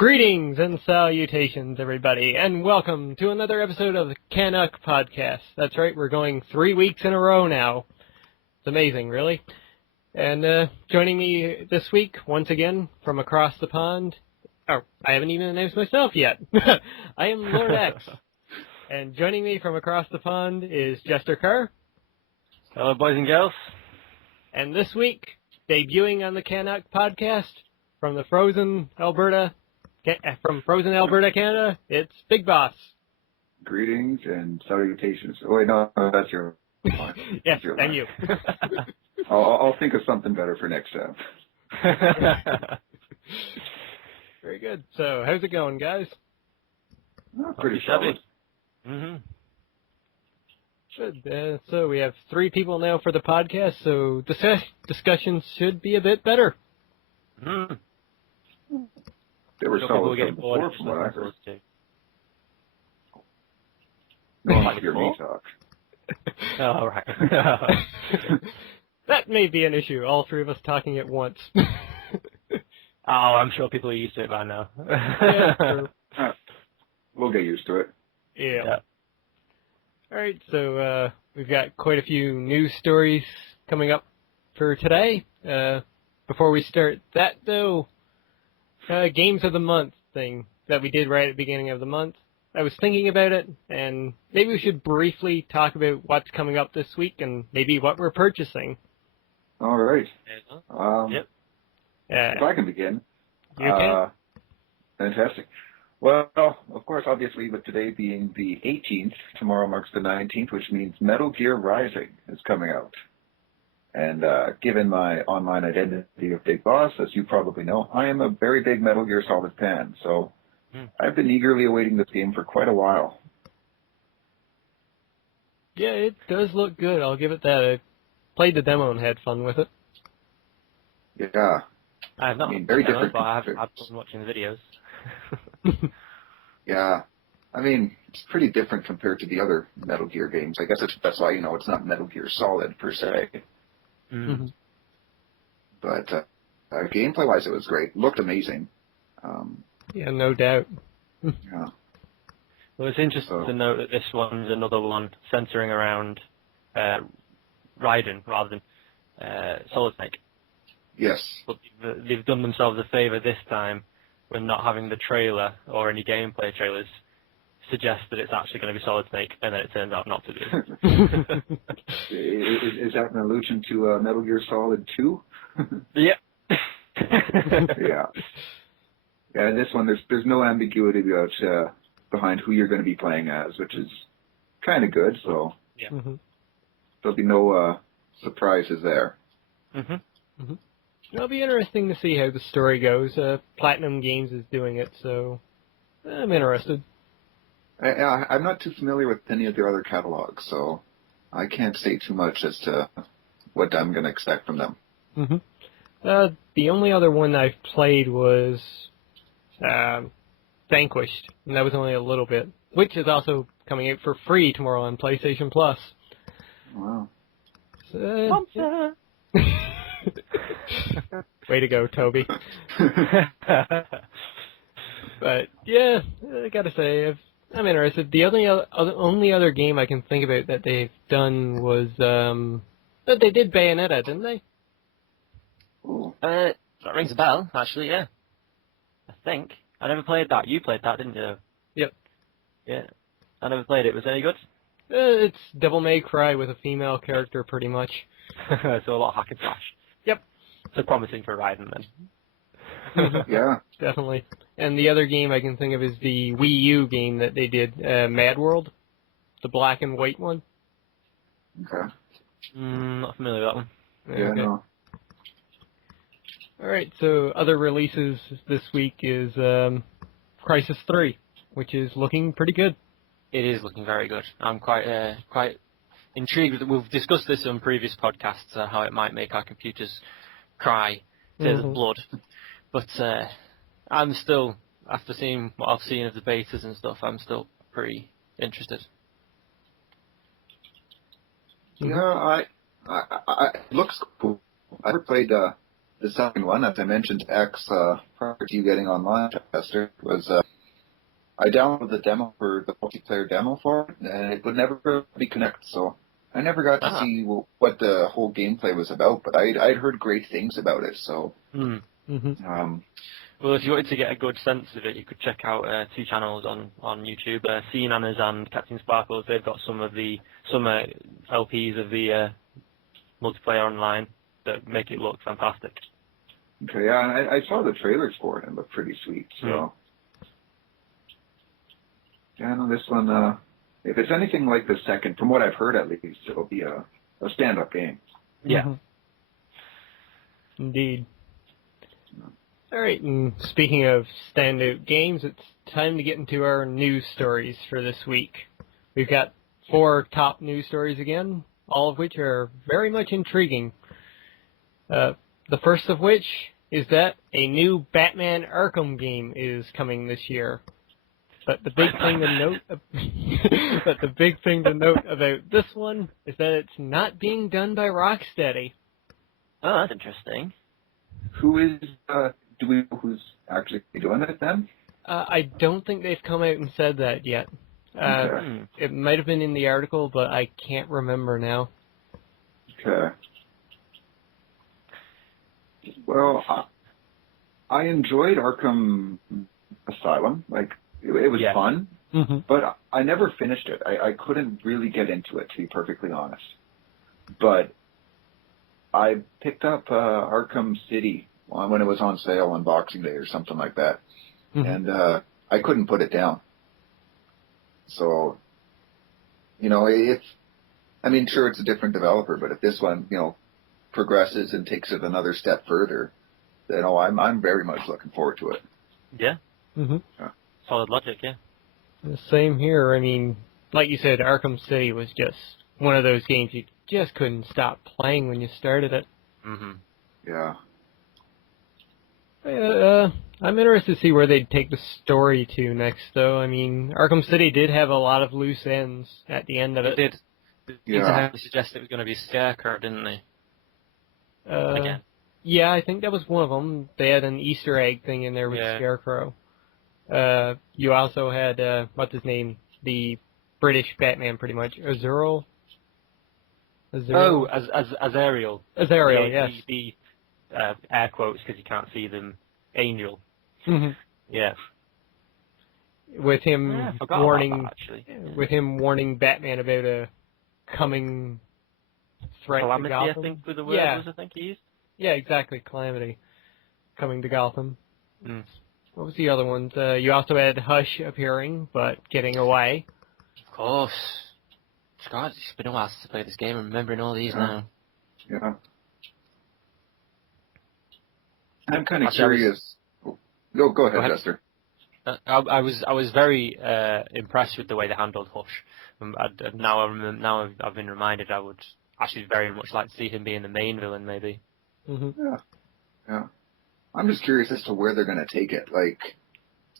Greetings and salutations, everybody, and welcome to another episode of the CanUK podcast. That's right, we're going 3 weeks in a row now. It's amazing, really. And joining me this week, once again, from across the pond, I haven't even announced myself yet. I am Lord X. And joining me from across the pond is Jester. Hello, boys and girls. And this week, debuting on the CanUK podcast from Frozen, Alberta, Canada, it's Big Boss. Greetings and salutations. Oh, wait, no, that's your line. Yes, your and line. you. I'll think of something better for next time. Very good. So, how's it going, guys? Oh, pretty solid. Mm-hmm. Good. So we have 3 people now for the podcast, so discussions should be a bit better. Mm-hmm. They were solid from before, from what I heard. No one wants to hear me talk. Oh, right. That may be an issue, all 3 of us talking at once. Oh, I'm sure people are used to it by now. Yeah, sure. We'll get used to it. Yeah. Alright, so we've got quite a few news stories coming up for today. Before we start that, though, Games of the Month thing that we did right at the beginning of the month. I was thinking about it, and maybe we should briefly talk about what's coming up this week and maybe what we're purchasing. All right. Yep. If I can begin. You can. Fantastic. Well, of course, obviously, with today being the 18th, tomorrow marks the 19th, which means Metal Gear Rising is coming out. And given my online identity of Big Boss, as you probably know, I am a very big Metal Gear Solid fan, so I've been eagerly awaiting this game for quite a while. Yeah, it does look good. I'll give it that. I played the demo and had fun with it. Yeah. I have not, very different. But I've been watching the videos. Yeah. I mean, it's pretty different compared to the other Metal Gear games. I guess that's why, it's not Metal Gear Solid, per se. Mm-hmm. But gameplay-wise, it was great. Looked amazing. Yeah, no doubt. Yeah. Well, it's interesting to note that this one's another one centering around Raiden rather than Solid Snake. Yes. But they've done themselves a favour this time when not having the trailer or any gameplay trailers suggest that it's actually going to be Solid Snake, and then it turns out not to be. Is that an allusion to Metal Gear Solid 2? Yeah. Yeah. Yeah, in this one, there's no ambiguity about behind who you're going to be playing as, which is kind of good, so Yeah. There'll be no surprises there. Mm-hmm. Mm-hmm. It'll be interesting to see how the story goes. Platinum Games is doing it, so I'm interested. I'm not too familiar with any of their other catalogs, so I can't say too much as to what I'm going to expect from them. Mm-hmm. The only other one I've played was Vanquished, and that was only a little bit, which is also coming out for free tomorrow on PlayStation Plus. Wow. So, way to go, Toby. But yeah, I gotta say, I'm interested. The only other game I can think about that they've done was that they did Bayonetta, didn't they? Ooh. That rings a bell, actually. Yeah. I think I never played that. You played that, didn't you? Yep. Yeah. I never played it. Was it any good? It's Devil May Cry with a female character, pretty much. So a lot of hack and slash. Yep. So promising for Raiden then. Yeah. Definitely. And the other game I can think of is the Wii U game that they did, Mad World, the black and white one. Okay. Not familiar with that one. Yeah, Okay. no. Alright, so other releases this week is Crisis 3, which is looking pretty good. It is looking very good. I'm quite intrigued. We've discussed this on previous podcasts, how it might make our computers cry tears of blood. But I'm still, after seeing what I've seen of the betas and stuff, I'm still pretty interested. Yeah, it looks cool. I never played the second one, as I mentioned X prior to you getting online, Jester, was I downloaded the demo for the multiplayer demo for it, and it would never be connected, so I never got to see what the whole gameplay was about, but I'd heard great things about it, so... Well, if you wanted to get a good sense of it, you could check out two channels on YouTube, Sea Nanas and Captain Sparkles. They've got some LPs of the multiplayer online that make it look fantastic. Okay, yeah, I saw the trailers for it and it looked pretty sweet, so... Yeah, no, this one, if it's anything like the second, from what I've heard at least, it'll be a stand-up game. Yeah. Indeed. All right, and speaking of standout games, it's time to get into our news stories for this week. We've got 4 top news stories again, all of which are very much intriguing. The first of which is that a new Batman Arkham game is coming this year. But the big thing to note about this one is that it's not being done by Rocksteady. Oh, that's interesting. Who is, do we know who's actually doing it then? I don't think they've come out and said that yet. It might have been in the article, but I can't remember now. Okay. Well, I enjoyed Arkham Asylum. Like, it was fun, but I never finished it. I couldn't really get into it, to be perfectly honest. But I picked up Arkham City when it was on sale on Boxing Day or something like that, and I couldn't put it down. So, sure, it's a different developer, but if this one, progresses and takes it another step further, then I'm very much looking forward to it. Yeah. Solid logic, yeah. The same here. I mean, like you said, Arkham City was just one of those games you just couldn't stop playing when you started it. Yeah. I'm interested to see where they'd take the story to next, though. I mean, Arkham City did have a lot of loose ends at the end of it. It did. They suggested it was going to be Scarecrow, didn't they? Again. Yeah, I think that was one of them. They had an Easter egg thing in there with Scarecrow. You also had, what's his name? The British Batman, pretty much. Azuriel? Oh, Azariel. Azariel, yes. The air quotes, because you can't see them, Angel. Yeah. With him warning, with him warning Batman about a coming threat Calamity, to Gotham. I think, with the word was, I think he used. Yeah, exactly, Calamity. Coming to Gotham. What was the other ones? You also had Hush appearing, but getting away. Of course. God, it's been a while since I played this game. I'm remembering all these now. Yeah. I'm kind of curious. Go ahead, Jester. I was very impressed with the way they handled Hush. Now I've been reminded I would actually very much like to see him being the main villain, maybe. Yeah. I'm just curious as to where they're going to take it. Like,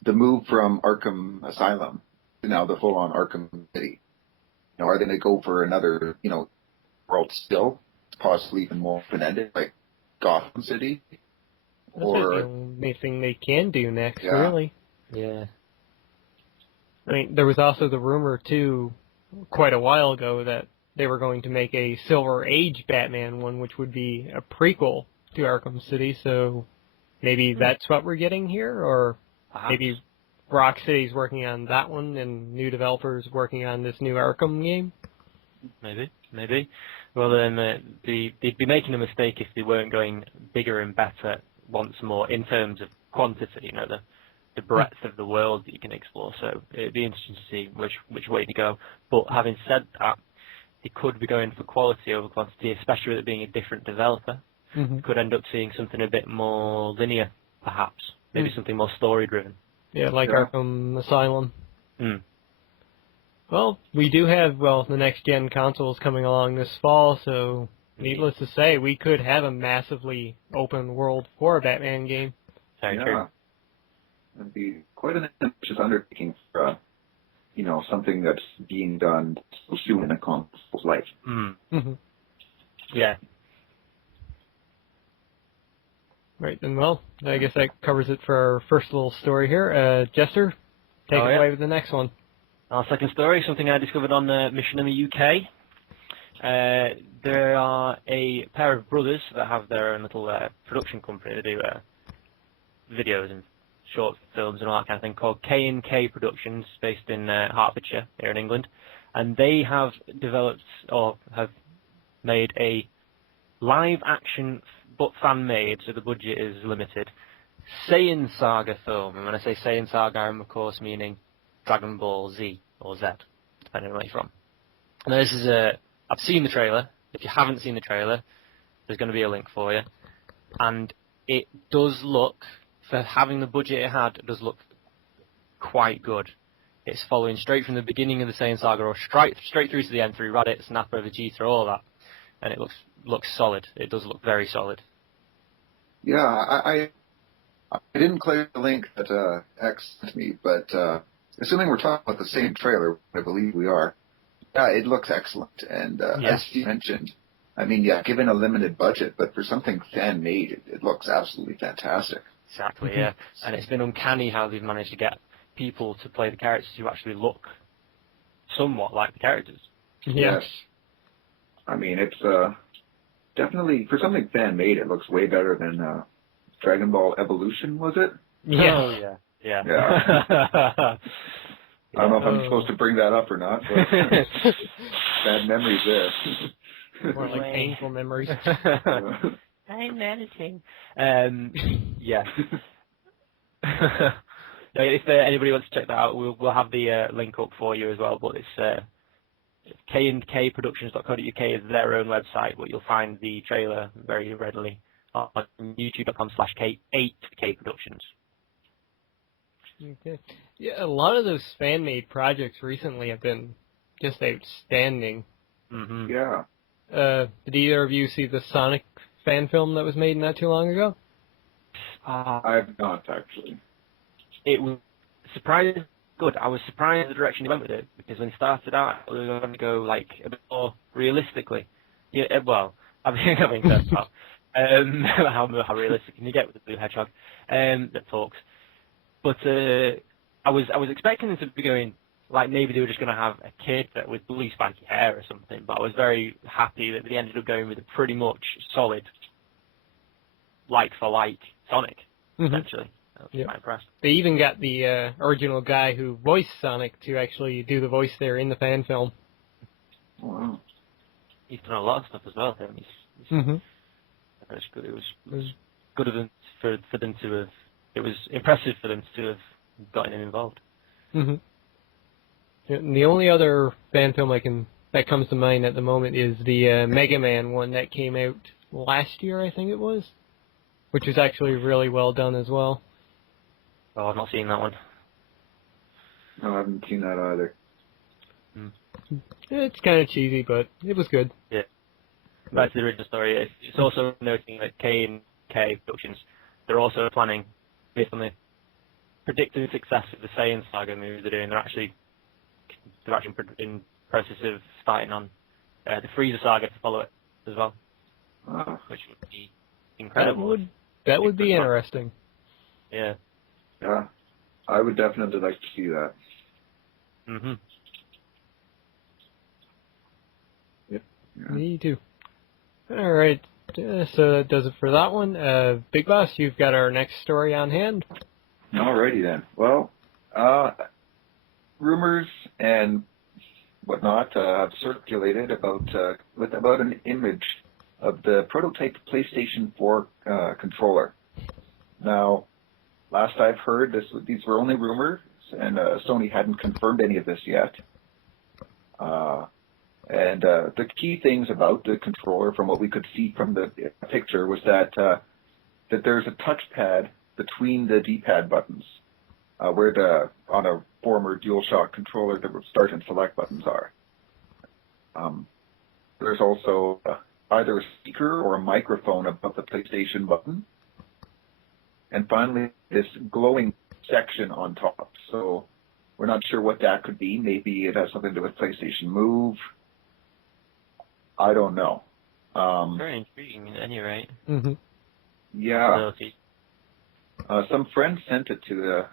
the move from Arkham Asylum to now the full-on Arkham City. Are they going to go for another, world still, possibly even more open-ended, like Gotham City? That's the only thing they can do next, really. Yeah. I mean, there was also the rumor, too, quite a while ago, that they were going to make a Silver Age Batman one, which would be a prequel to Arkham City, so maybe that's what we're getting here, or maybe Rocksteady's working on that one, and new developers working on this new Arkham game? Maybe. Well, then they'd be making a mistake if they weren't going bigger and better once more in terms of quantity, the breadth of the world that you can explore. So it'd be interesting to see which way to go. But having said that, they could be going for quality over quantity, especially with it being a different developer. Could end up seeing something a bit more linear, perhaps. Maybe something more story-driven. Yeah, like Arkham Asylum. Well, we do have, the next-gen consoles coming along this fall, so needless to say, we could have a massively open world for a Batman game. Very true. It'd be quite an ambitious undertaking for, something that's being done so soon in a console's life. Yeah. Right, then, well, I guess that covers it for our first little story here. Jester, take it away with the next one. Our second story, something I discovered on Mission in the UK. There are a pair of brothers that have their own little production company. They do videos and short films and all that kind of thing, called CanUK Productions, based in Hertfordshire, here in England. And they have developed, or have made, a live-action, but fan-made, so the budget is limited, Saiyan Saga film. And when I say Saiyan Saga, I'm of course meaning Dragon Ball Z, or Z, depending on where you're from. Now this is I've seen the trailer. If you haven't seen the trailer, there's going to be a link for you. And it does look, for having the budget it had, it does look quite good. It's following straight from the beginning of the Saiyan Saga, or straight through to the end through Raditz, Snapper, Vegeta, all that. And it looks solid. It does look very solid. Yeah, I didn't click the link that X sent me, but assuming we're talking about the same trailer, I believe we are. Yeah, it looks excellent. And as you mentioned, I mean, yeah, given a limited budget, but for something fan-made, it looks absolutely fantastic. Exactly, yeah. And it's been uncanny how they've managed to get people to play the characters who actually look somewhat like the characters. Yes. I mean, it's definitely, for something fan-made, it looks way better than Dragon Ball Evolution, was it? Yeah. Oh, yeah. Yeah. I don't know if I'm supposed to bring that up or not, but bad memories there. More like painful memories. I'm managing. Yeah. If anybody wants to check that out, we'll have the link up for you as well. But it's KNKProductions.co.uk is their own website, but you'll find the trailer very readily on youtube.com/8K Productions. Okay. Yeah, a lot of those fan-made projects recently have been just outstanding. Mm-hmm. Yeah. Did either of you see the Sonic fan film that was made not too long ago? I have not, actually. It was surprisingly good. I was surprised at the direction he went with it, because when he started out, we were going to go like a bit more realistically. Yeah, well, I mean that's how realistic can you get with the blue hedgehog that talks? But I was expecting them to be going like maybe they were just going to have a kid with blue spiky hair or something. But I was very happy that they ended up going with a pretty much solid like for like Sonic, essentially. I was quite impressed. They even got the original guy who voiced Sonic to actually do the voice there in the fan film. Wow. He's done a lot of stuff as well. It was good. It was good of them for them to have. It was impressive for them to have gotten him involved. And the only other fan film that comes to mind at the moment is the Mega Man one that came out last year, I think it was, which was actually really well done as well. Oh, I've not seen that one. No, I haven't seen that either. It's kind of cheesy, but it was good. Yeah. Back to the original story. It's also noting that KNK Productions, they're also planning, based on the predicted success of the Saiyan Saga movie they're doing, they're actually in process of starting on the Frieza Saga to follow it as well, which would be incredible. That would be interesting. Yeah. Yeah, I would definitely like to see that. Yep. Yeah. Me too. All right, so that does it for that one. Big Boss, you've got our next story on hand. Alrighty then. Well, rumors and whatnot have circulated about an image of the prototype PlayStation 4 controller. Now, last I've heard, these were only rumors, and Sony hadn't confirmed any of this yet. And the key things about the controller, from what we could see from the picture, was that there's a touchpad between the D-pad buttons, where on a former DualShock controller, the start and select buttons are. There's also either a speaker or a microphone above the PlayStation button. And finally, this glowing section on top. So we're not sure what that could be. Maybe it has something to do with PlayStation Move. I don't know. Very intriguing at any rate. Yeah. ability. Some friend sent it to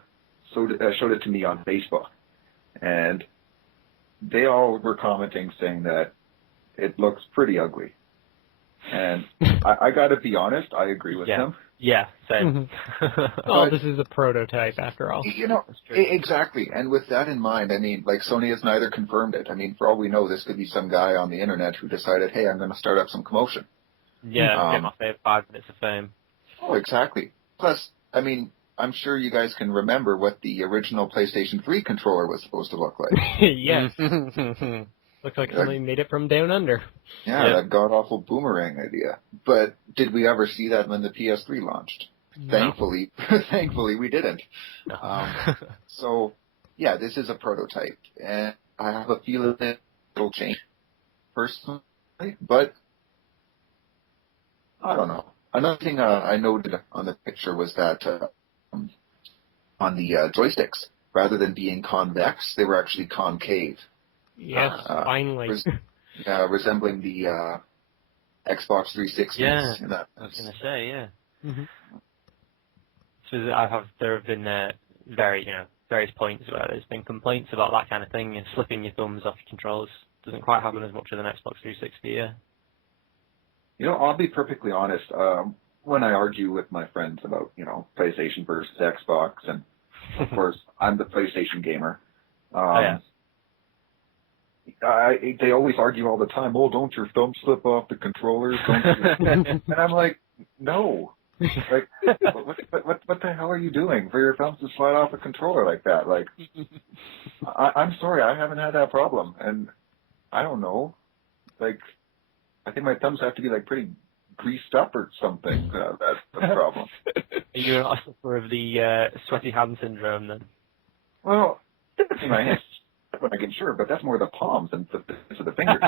showed it to me on Facebook, and they all were commenting saying that it looks pretty ugly. And I got to be honest, I agree with them. Yeah, same. Well, this is a prototype after all. You know, exactly. And with that in mind, I mean, like, Sony has neither confirmed it. I mean, for all we know, this could be some guy on the internet who decided, hey, I'm going to start up some commotion. Yeah, get my favorite 5 minutes of fame. Oh, exactly. Plus, I mean, I'm sure you guys can remember what the original PlayStation 3 controller was supposed to look like. Yes. Looks like somebody made it from down under. Yeah, that god-awful boomerang idea. But did we ever see that when the PS3 launched? No. Thankfully, we didn't. No. So, yeah, this is a prototype, and I have a feeling that it'll change personally, but I don't know. Another thing I noted on the picture was that on the joysticks, rather than being convex, they were actually concave. Yes, finally. Resembling the Xbox 360. Yeah, I was going to say, yeah. Mm-hmm. So there have been various points where there's been complaints about that kind of thing, and slipping your thumbs off your controls doesn't quite happen as much as an Xbox 360, yeah. You know, I'll be perfectly honest. When I argue with my friends about, PlayStation versus Xbox, and of course, I'm the PlayStation gamer. They always argue all the time. Oh, don't your thumbs slip off the controllers? And I'm like, no. Like, what the hell are you doing for your thumbs to slide off a controller like that? Like, I'm sorry, I haven't had that problem, and I don't know. Like, I think my thumbs have to be like pretty greased up or something. That's the problem. Are you a sufferer of the sweaty hand syndrome then? Well, that's my hands. When I get sure, but that's more the palms than the tips of the fingers.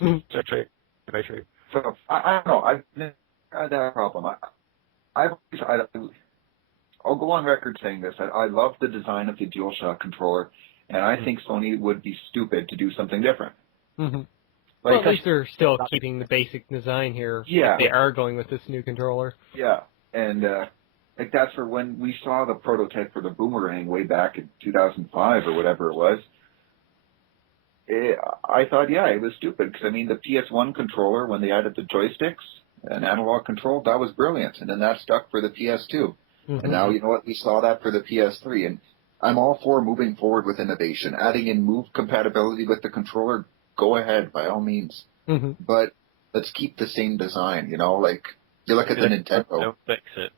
So true. Very true. So I don't know. I've never had that problem. I'll go on record saying this. I love the design of the DualShock controller, and I think Sony would be stupid to do something different. Mm-hmm. Well, at least they're still keeping the basic design here. Yeah. They are going with this new controller. Yeah, and like that's for when we saw the prototype for the Boomerang way back in 2005 or whatever it was. I thought, it was stupid because, I mean, the PS1 controller, when they added the joysticks and analog control, that was brilliant. And then that stuck for the PS2. Mm-hmm. And now, you know what, we saw that for the PS3. And I'm all for moving forward with innovation. Adding in move compatibility with the controller, go ahead, by all means. Mm-hmm. But let's keep the same design, like, you look at the Nintendo. Don't fix it.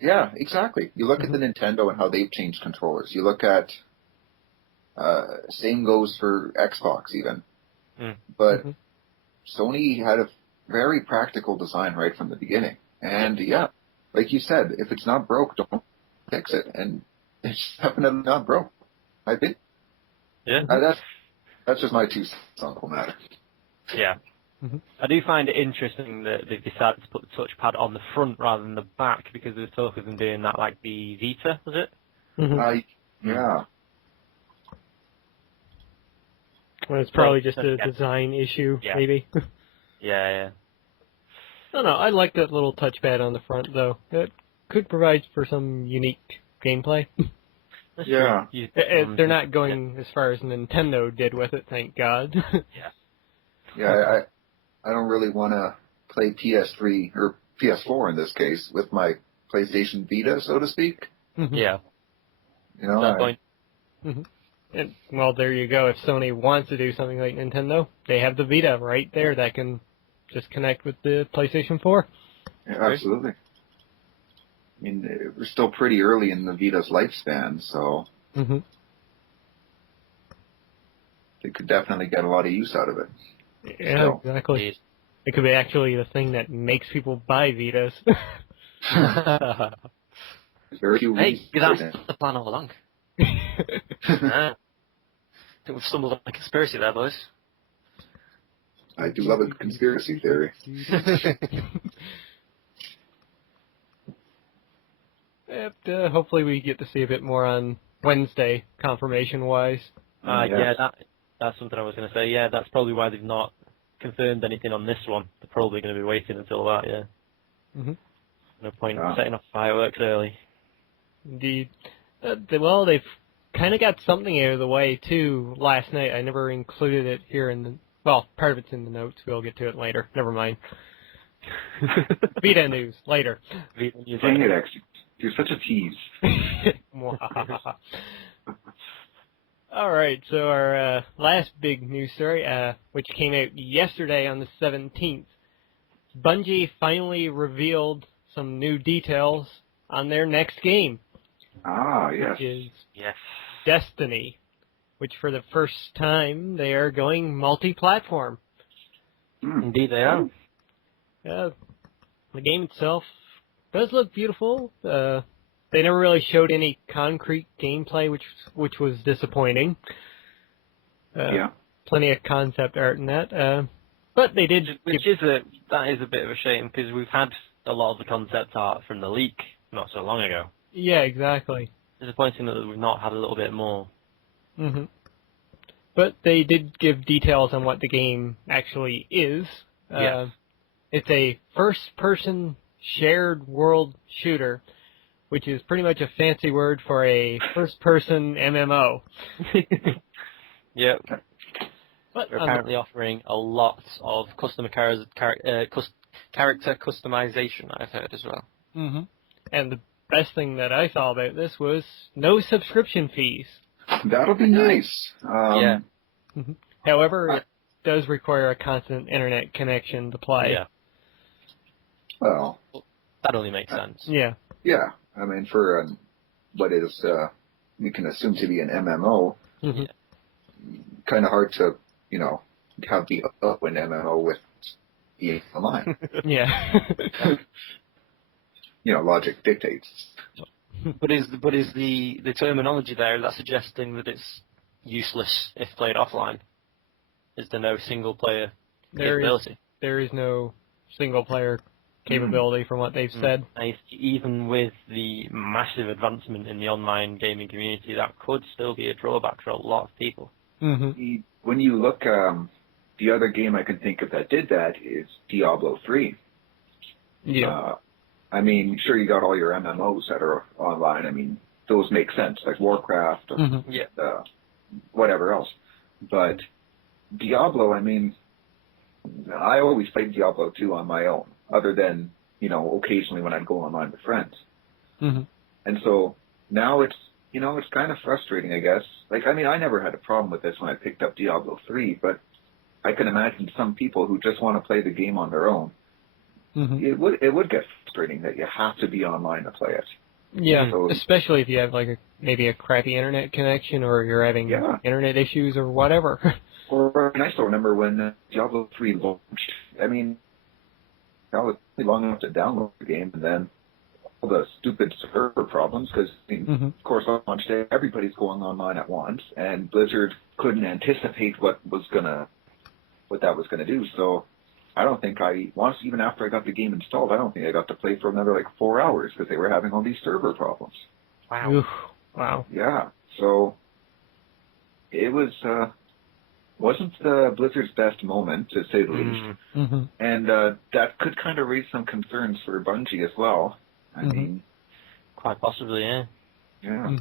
Yeah, exactly. You look at the Nintendo and how they've changed controllers. You look at... same goes for Xbox even. But Sony had a very practical design right from the beginning. And like you said, if it's not broke, don't fix it. And it's definitely not broke, I think. Yeah. That's just my 2 cents on the matter. Yeah. Mm-hmm. I do find it interesting that they've decided to put the touchpad on the front rather than the back, because there's talk of them doing that like the Vita, was it? Mm-hmm. Yeah. Well, it's probably just a design issue, maybe. Yeah. No, I like that little touchpad on the front, though. It could provide for some unique gameplay. Yeah. They're not going as far as Nintendo did with it, thank God. Yeah, I don't really want to play PS3, or PS4 in this case, with my PlayStation Vita, so to speak. Mm-hmm. Yeah. That point. Mm-hmm. And, well, there you go. If Sony wants to do something like Nintendo, they have the Vita right there that can just connect with the PlayStation 4. Yeah, absolutely. I mean, we're still pretty early in the Vita's lifespan, so they could definitely get a lot of use out of it. Yeah, exactly. It could be actually the thing that makes people buy Vitas. Hey, that's the plan all along. I think we've stumbled on a conspiracy there, boys. I do love a conspiracy theory. Hopefully we get to see a bit more on Wednesday, confirmation-wise. That's something I was going to say. Yeah, that's probably why they've not confirmed anything on this one. They're probably going to be waiting until that, yeah. Mm-hmm. No point in setting off fireworks early. Indeed. Well, they've kind of got something out of the way, too, last night. I never included it here in the... Well, part of it's in the notes. We'll get to it later. Never mind. Vita news, later. Dang it, actually. You're such a tease. All right, so our last big news story, which came out yesterday on the 17th, Bungie finally revealed some new details on their next game. Ah, yes. Which is Destiny, which for the first time they are going multi-platform. Indeed they are. The game itself does look beautiful. They never really showed any concrete gameplay, which was disappointing. Plenty of concept art in that. But they did... That is a bit of a shame, because we've had a lot of the concept art from the leak not so long ago. Yeah, exactly. Disappointing that we've not had a little bit more. Mm-hmm. But they did give details on what the game actually is. It's a first-person shared world shooter, which is pretty much a fancy word for a first-person MMO. Yep. But they're apparently offering a lot of character customization, I've heard as well. Mm-hmm. And the best thing that I saw about this was no subscription fees. That'll be nice. Mm-hmm. However, it does require a constant internet connection to play. Yeah. Well, that only makes sense. Yeah. Yeah. I mean, for what is we can assume to be an MMO, kind of hard to, have the open MMO with EA Online. Yeah. Logic dictates. But is the terminology there that suggesting that it's useless if played offline? Is there no single player capability? There is no single player capability from what they've said. Even with the massive advancement in the online gaming community, that could still be a drawback for a lot of people. Mm-hmm. When you look, the other game I can think of that did that is Diablo 3. Yeah. I mean, sure, you got all your MMOs that are online. I mean, those make sense, like Warcraft or whatever else. But Diablo, I mean, I always played Diablo 2 on my own, other than, occasionally when I'd go online with friends. Mm-hmm. And so now it's kind of frustrating, I guess. Like, I mean, I never had a problem with this when I picked up Diablo 3, but I can imagine some people who just want to play the game on their own. Mm-hmm. It would get frustrating that you have to be online to play it. Yeah, so, especially if you have maybe a crappy internet connection or you're having internet issues or whatever. Or I still remember when Diablo 3 launched. I mean, that was long enough to download the game, and then all the stupid server problems, because, of course, on launch day, everybody's going online at once, and Blizzard couldn't anticipate what that was going to do. So I don't think even after I got the game installed, I don't think I got to play for another 4 hours because they were having all these server problems. Wow. Oof. Wow. Yeah. So it wasn't Blizzard's best moment, to say the least. Mm-hmm. And that could kind of raise some concerns for Bungie as well. I mean, quite possibly, yeah. Yeah.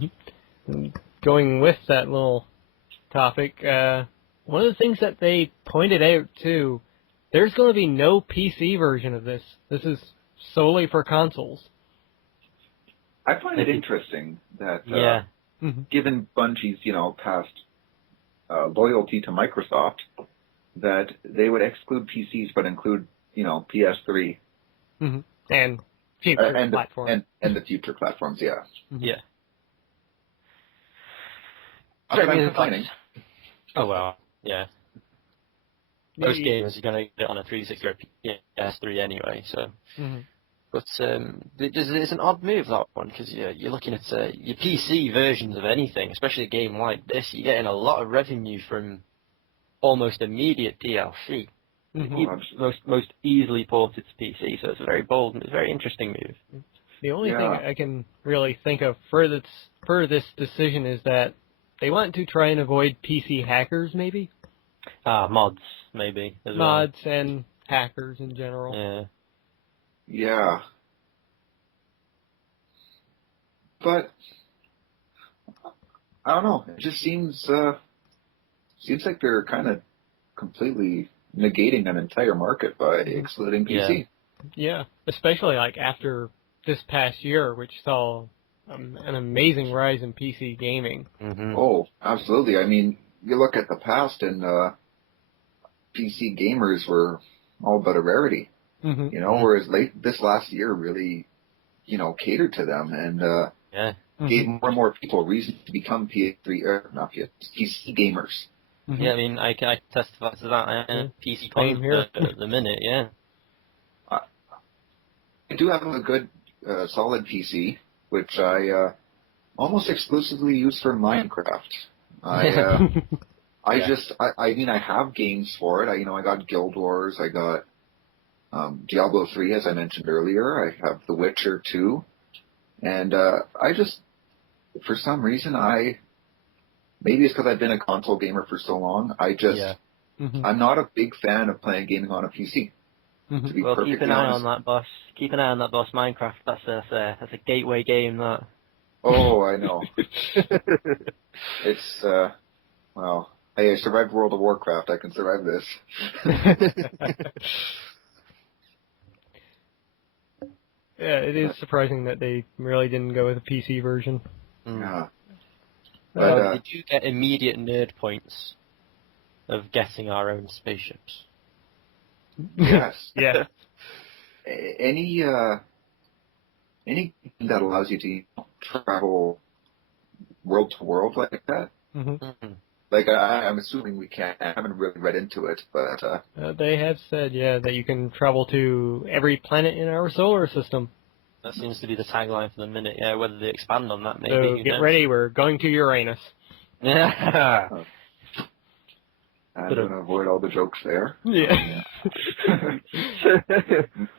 Mm-hmm. Going with that little topic, one of the things that they pointed out, too, there's going to be no PC version of this. This is solely for consoles. I find it interesting that, given Bungie's, past loyalty to Microsoft, that they would exclude PCs but include, PS3. Mm-hmm. And future platforms. And the future platforms, yeah. Mm-hmm. Yeah. I'm complaining. Oh, well, yeah. Most gamers are going to get it on a 360 or PS3 anyway, so. Mm-hmm. But it's an odd move, that one, because you're looking at your PC versions of anything, especially a game like this. You're getting a lot of revenue from almost immediate DLC. Mm-hmm. Most easily ported to PC, so it's a very bold and it's a very interesting move. The only thing I can really think of for this decision is that they want to try and avoid PC hackers, maybe? Mods, maybe. Mods and hackers in general. Yeah. Yeah. but I don't know. It just seems like they're kind of completely negating an entire market by excluding PC. Yeah, especially like after this past year, which saw an amazing rise in PC gaming. Mm-hmm. Oh, absolutely. I mean, you look at the past, and PC gamers were all but a rarity. Mm-hmm. You know, whereas this last year really, catered to them and gave more and more people a reason to become PC gamers. Mm-hmm. Yeah, I mean, I can testify to that. PC Same here. at the minute, yeah. I do have a good, solid PC, which I almost exclusively use for Minecraft. I mean, I have games for it. I got Guild Wars. I got Diablo 3, as I mentioned earlier. I have The Witcher 2. And I just, for some reason, maybe it's because I've been a console gamer for so long, I'm not a big fan of playing gaming on a PC. To be Well, perfectly keep an eye honest. on that, boss. Keep an eye on that, boss. Minecraft. That's a gateway game. That. Oh, I know. It's well, hey, I survived World of Warcraft. I can survive this. Yeah, it is surprising that they really didn't go with a PC version. Yeah. But did you get immediate nerd points of getting our own spaceships? Yes. Yeah. Any that allows you to travel world to world like that. Mm-hmm. Like I'm assuming we can. I haven't really read into it, but they have said, that you can travel to every planet in our solar system. That seems to be the tagline for the minute. Yeah, whether they expand on that, maybe. So get ready, we're going to Uranus. Yeah. I'm going to avoid all the jokes there. Yeah.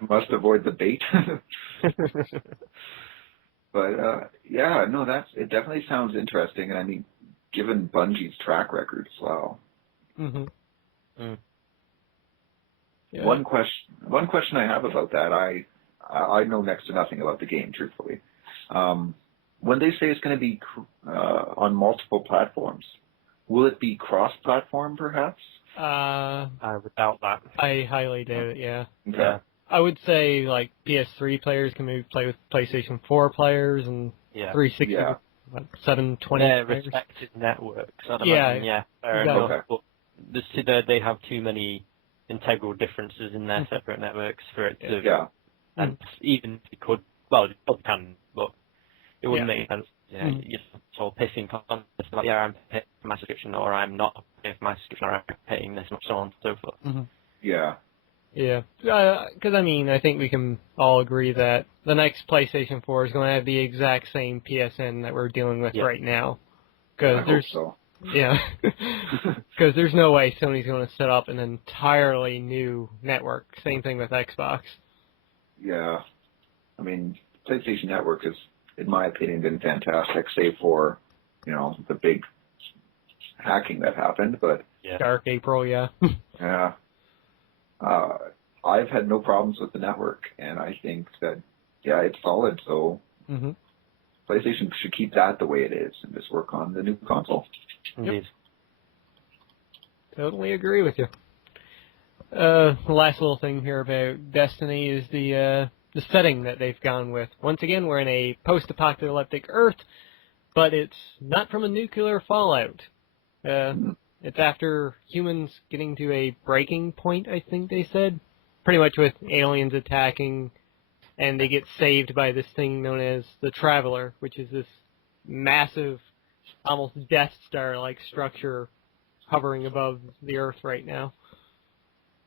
Must avoid the bait. But it definitely sounds interesting, and I mean, given Bungie's track record as well. Mm-hmm. Mm. Yeah. One question I have about that, I know next to nothing about the game, truthfully. When they say it's going to be on multiple platforms, will it be cross-platform, perhaps? I would doubt that. I highly doubt it, yeah. Okay. Yeah. I would say, like, PS3 players can maybe play with PlayStation 4 players and 360, 720 Their players. respective networks, I'd Yeah. imagine, fair enough. Okay. But they have too many integral differences in their separate networks for it to... Yeah. And even if it could... Well, it can, but it wouldn't make sense. Yeah, you're sort of pissing on like, I'm paying for my subscription, or I'm not paying for my subscription, or I'm paying this much, so on and so forth. Mm-hmm. Yeah. Yeah. Because, I mean, I think we can all agree that the next PlayStation 4 is going to have the exact same PSN that we're dealing with right now. I hope so. Yeah. Because there's no way Sony's going to set up an entirely new network. Same thing with Xbox. Yeah. I mean, PlayStation Network has, in my opinion, been fantastic, save for, the big hacking that happened, but... Yeah. Dark April, yeah. Yeah. I've had no problems with the network, and I think that, it's solid, so PlayStation should keep that the way it is and just work on the new console. Indeed. Totally agree with you. The last little thing here about Destiny is the setting that they've gone with. Once again, we're in a post-apocalyptic Earth, but it's not from a nuclear fallout. It's after humans getting to a breaking point, I think they said. Pretty much with aliens attacking, and they get saved by this thing known as the Traveler, which is this massive, almost Death Star-like structure hovering above the Earth right now.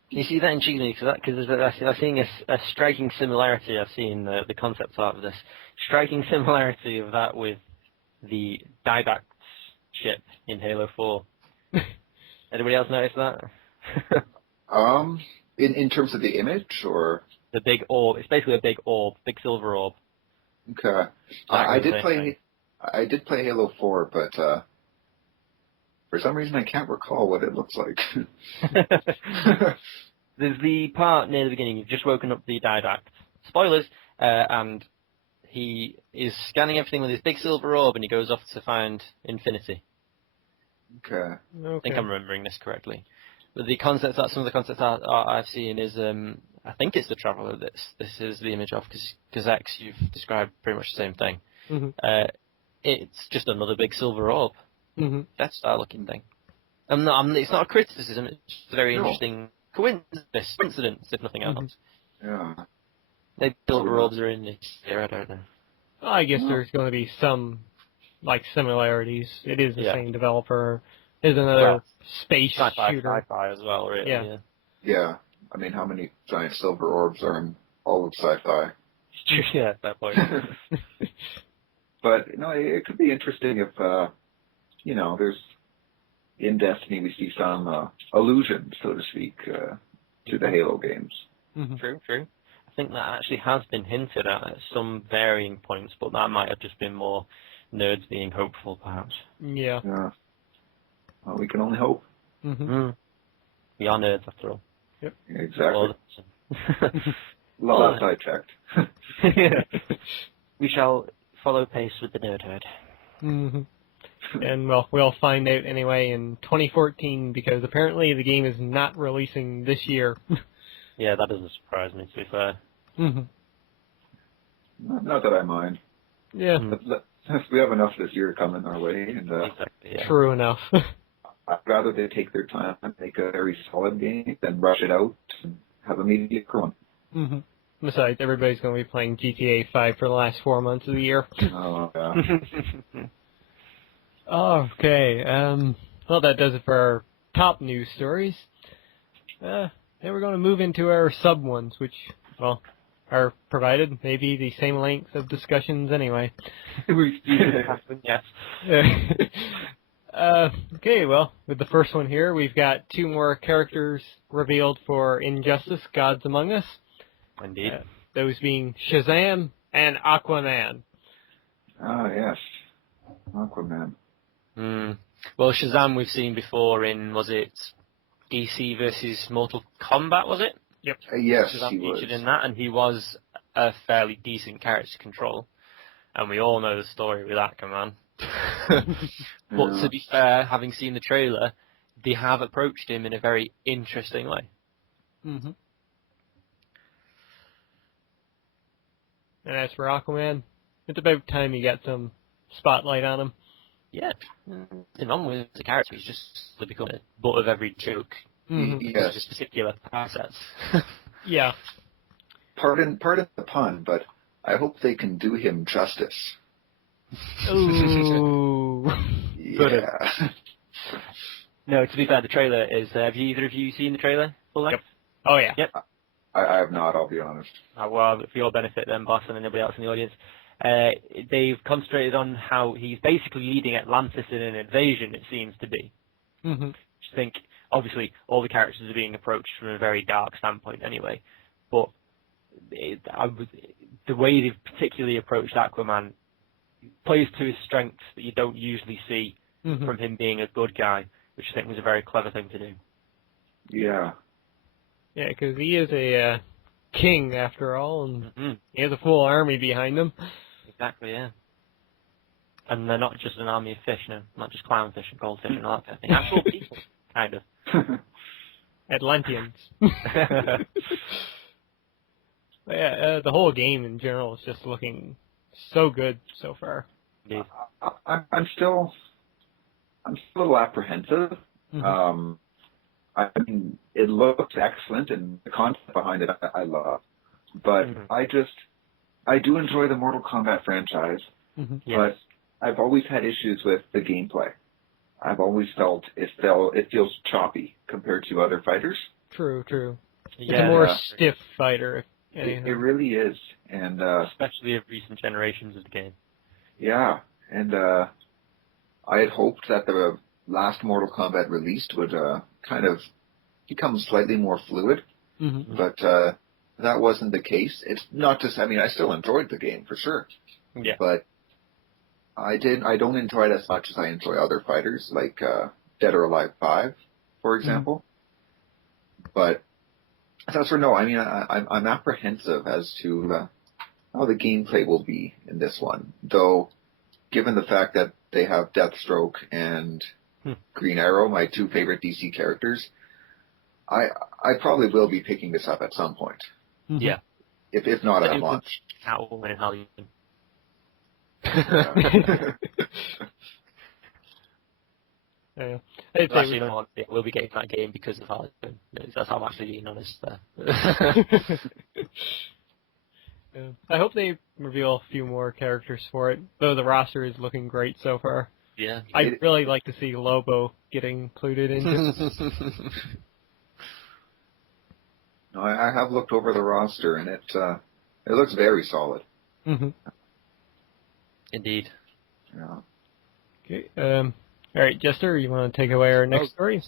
You see that intrigues me because I'm seeing a striking similarity. I've seen the concept art of this striking similarity of that with the Didact's ship in Halo 4. Anybody else notice that? In terms of the image, or the big orb? It's basically a big orb, big silver orb. Okay. I did play Halo 4, but for some reason I can't recall what it looks like. There's the part near the beginning. You've just woken up the Didact. Spoilers, and he is scanning everything with his big silver orb, and he goes off to find infinity. Okay. I think I'm remembering this correctly. But the concepts some of the concept art I've seen is, I think it's the Traveller that this is the image of, because X, you've described pretty much the same thing. Mm-hmm. It's just another big silver orb. Mm-hmm. Death Star looking thing. It's not a criticism, it's just a very interesting coincidence, if nothing else. Yeah. Maybe silver orbs are in this year, I don't know. Well, I guess there's going to be some, similarities. It is the same developer. There's another space shooter. Sci-fi as well, really. Yeah. Yeah. I mean, how many giant silver orbs are in all of sci-fi? Yeah, at that point. But, it could be interesting if, there's, in Destiny we see some allusion, so to speak, to the Halo games. Mm-hmm. True. I think that actually has been hinted at some varying points, but that might have just been more nerds being hopeful, perhaps. Yeah. Well, we can only hope. Mm-hmm. We are nerds, after all. Yep. Exactly. Well, sidetracked. we shall follow pace with the nerd herd. Mm-hmm. And, we'll find out anyway in 2014, because apparently the game is not releasing this year. Yeah, that doesn't surprise me, to be fair. Mm-hmm. Not that I mind. Yeah. We have enough this year coming our way, and Exactly, yeah. True enough. I'd rather they take their time and make a very solid game than rush it out and have a mediocre one. Mm-hmm. Besides, everybody's going to be playing GTA 5 for the last 4 months of the year. Oh, yeah. Okay, well, that does it for our top news stories. Then we're going to move into our sub ones, which, are provided maybe the same length of discussions anyway. Yes. Okay, well, with the first one here, we've got 2 more characters revealed for Injustice: Gods Among Us. Indeed. Those being Shazam and Aquaman. Ah, yes. Aquaman. Well, Shazam we've seen before in, was it DC versus Mortal Kombat, was it? Yep. Yes, Shazam he was. featured in that, and he was a fairly decent character to control. And we all know the story with Aquaman. But to be fair, having seen the trailer, they have approached him in a very interesting way. Mm-hmm. And as for Aquaman, it's about time you got some spotlight on him. Yeah, nothing wrong with the character. He's just become a butt of every joke. Mm-hmm. Yes. Just particular assets. Yeah. Pardon the pun, but I hope they can do him justice. Ooh. Yeah. No, to be fair, the trailer is. Have either of you seen the trailer? Full length? Yep. Oh, yeah. Yep. I have not, I'll be honest. Well, for your benefit then, boss, and anybody else in the audience, they've concentrated on how he's basically leading Atlantis in an invasion, it seems to be. Mm-hmm. I think, obviously, all the characters are being approached from a very dark standpoint anyway, but the way they've particularly approached Aquaman plays to his strengths that you don't usually see from him being a good guy, which I think was a very clever thing to do. Yeah. Yeah, because he is a king, after all, and he has a full army behind him. Exactly, yeah. And they're not just an army of fish, no. Not just clownfish and goldfish and all that kind of thing. Actual people, kind of. Atlanteans. But yeah, the whole game in general is just looking so good so far. Indeed. I'm still a little apprehensive. Mm-hmm. I mean, it looks excellent, and the concept behind it I love. But I do enjoy the Mortal Kombat franchise, Yes. but I've always had issues with the gameplay. I've always felt it feels choppy compared to other fighters. True. Yeah, It's a more stiff fighter, if anything. It really is, and especially of recent generations of the game. yeah, and I had hoped that the last Mortal Kombat released would kind of become slightly more fluid, but that wasn't the case. It's not just, I mean, I still enjoyed the game for sure, but I don't enjoy it as much as I enjoy other fighters, like Dead or Alive 5, for example. But that's for no, I mean, I'm apprehensive as to how the gameplay will be in this one. Though, given the fact that they have Deathstroke and Green Arrow, my two favorite DC characters, I probably will be picking this up at some point. Mm-hmm. Yeah. If not at launch. Catwoman and Harley. Yeah. Actually, no, we'll be getting that game because of Harley. That's how I'm actually being honest there. Yeah. I hope they reveal a few more characters for it, though the roster is looking great so far. Yeah. I'd really like to see Lobo getting included into it. No, I have looked over the roster, and it looks very solid. Mm-hmm. Indeed. Yeah. Okay. All right, Jester, you want to take away our next story?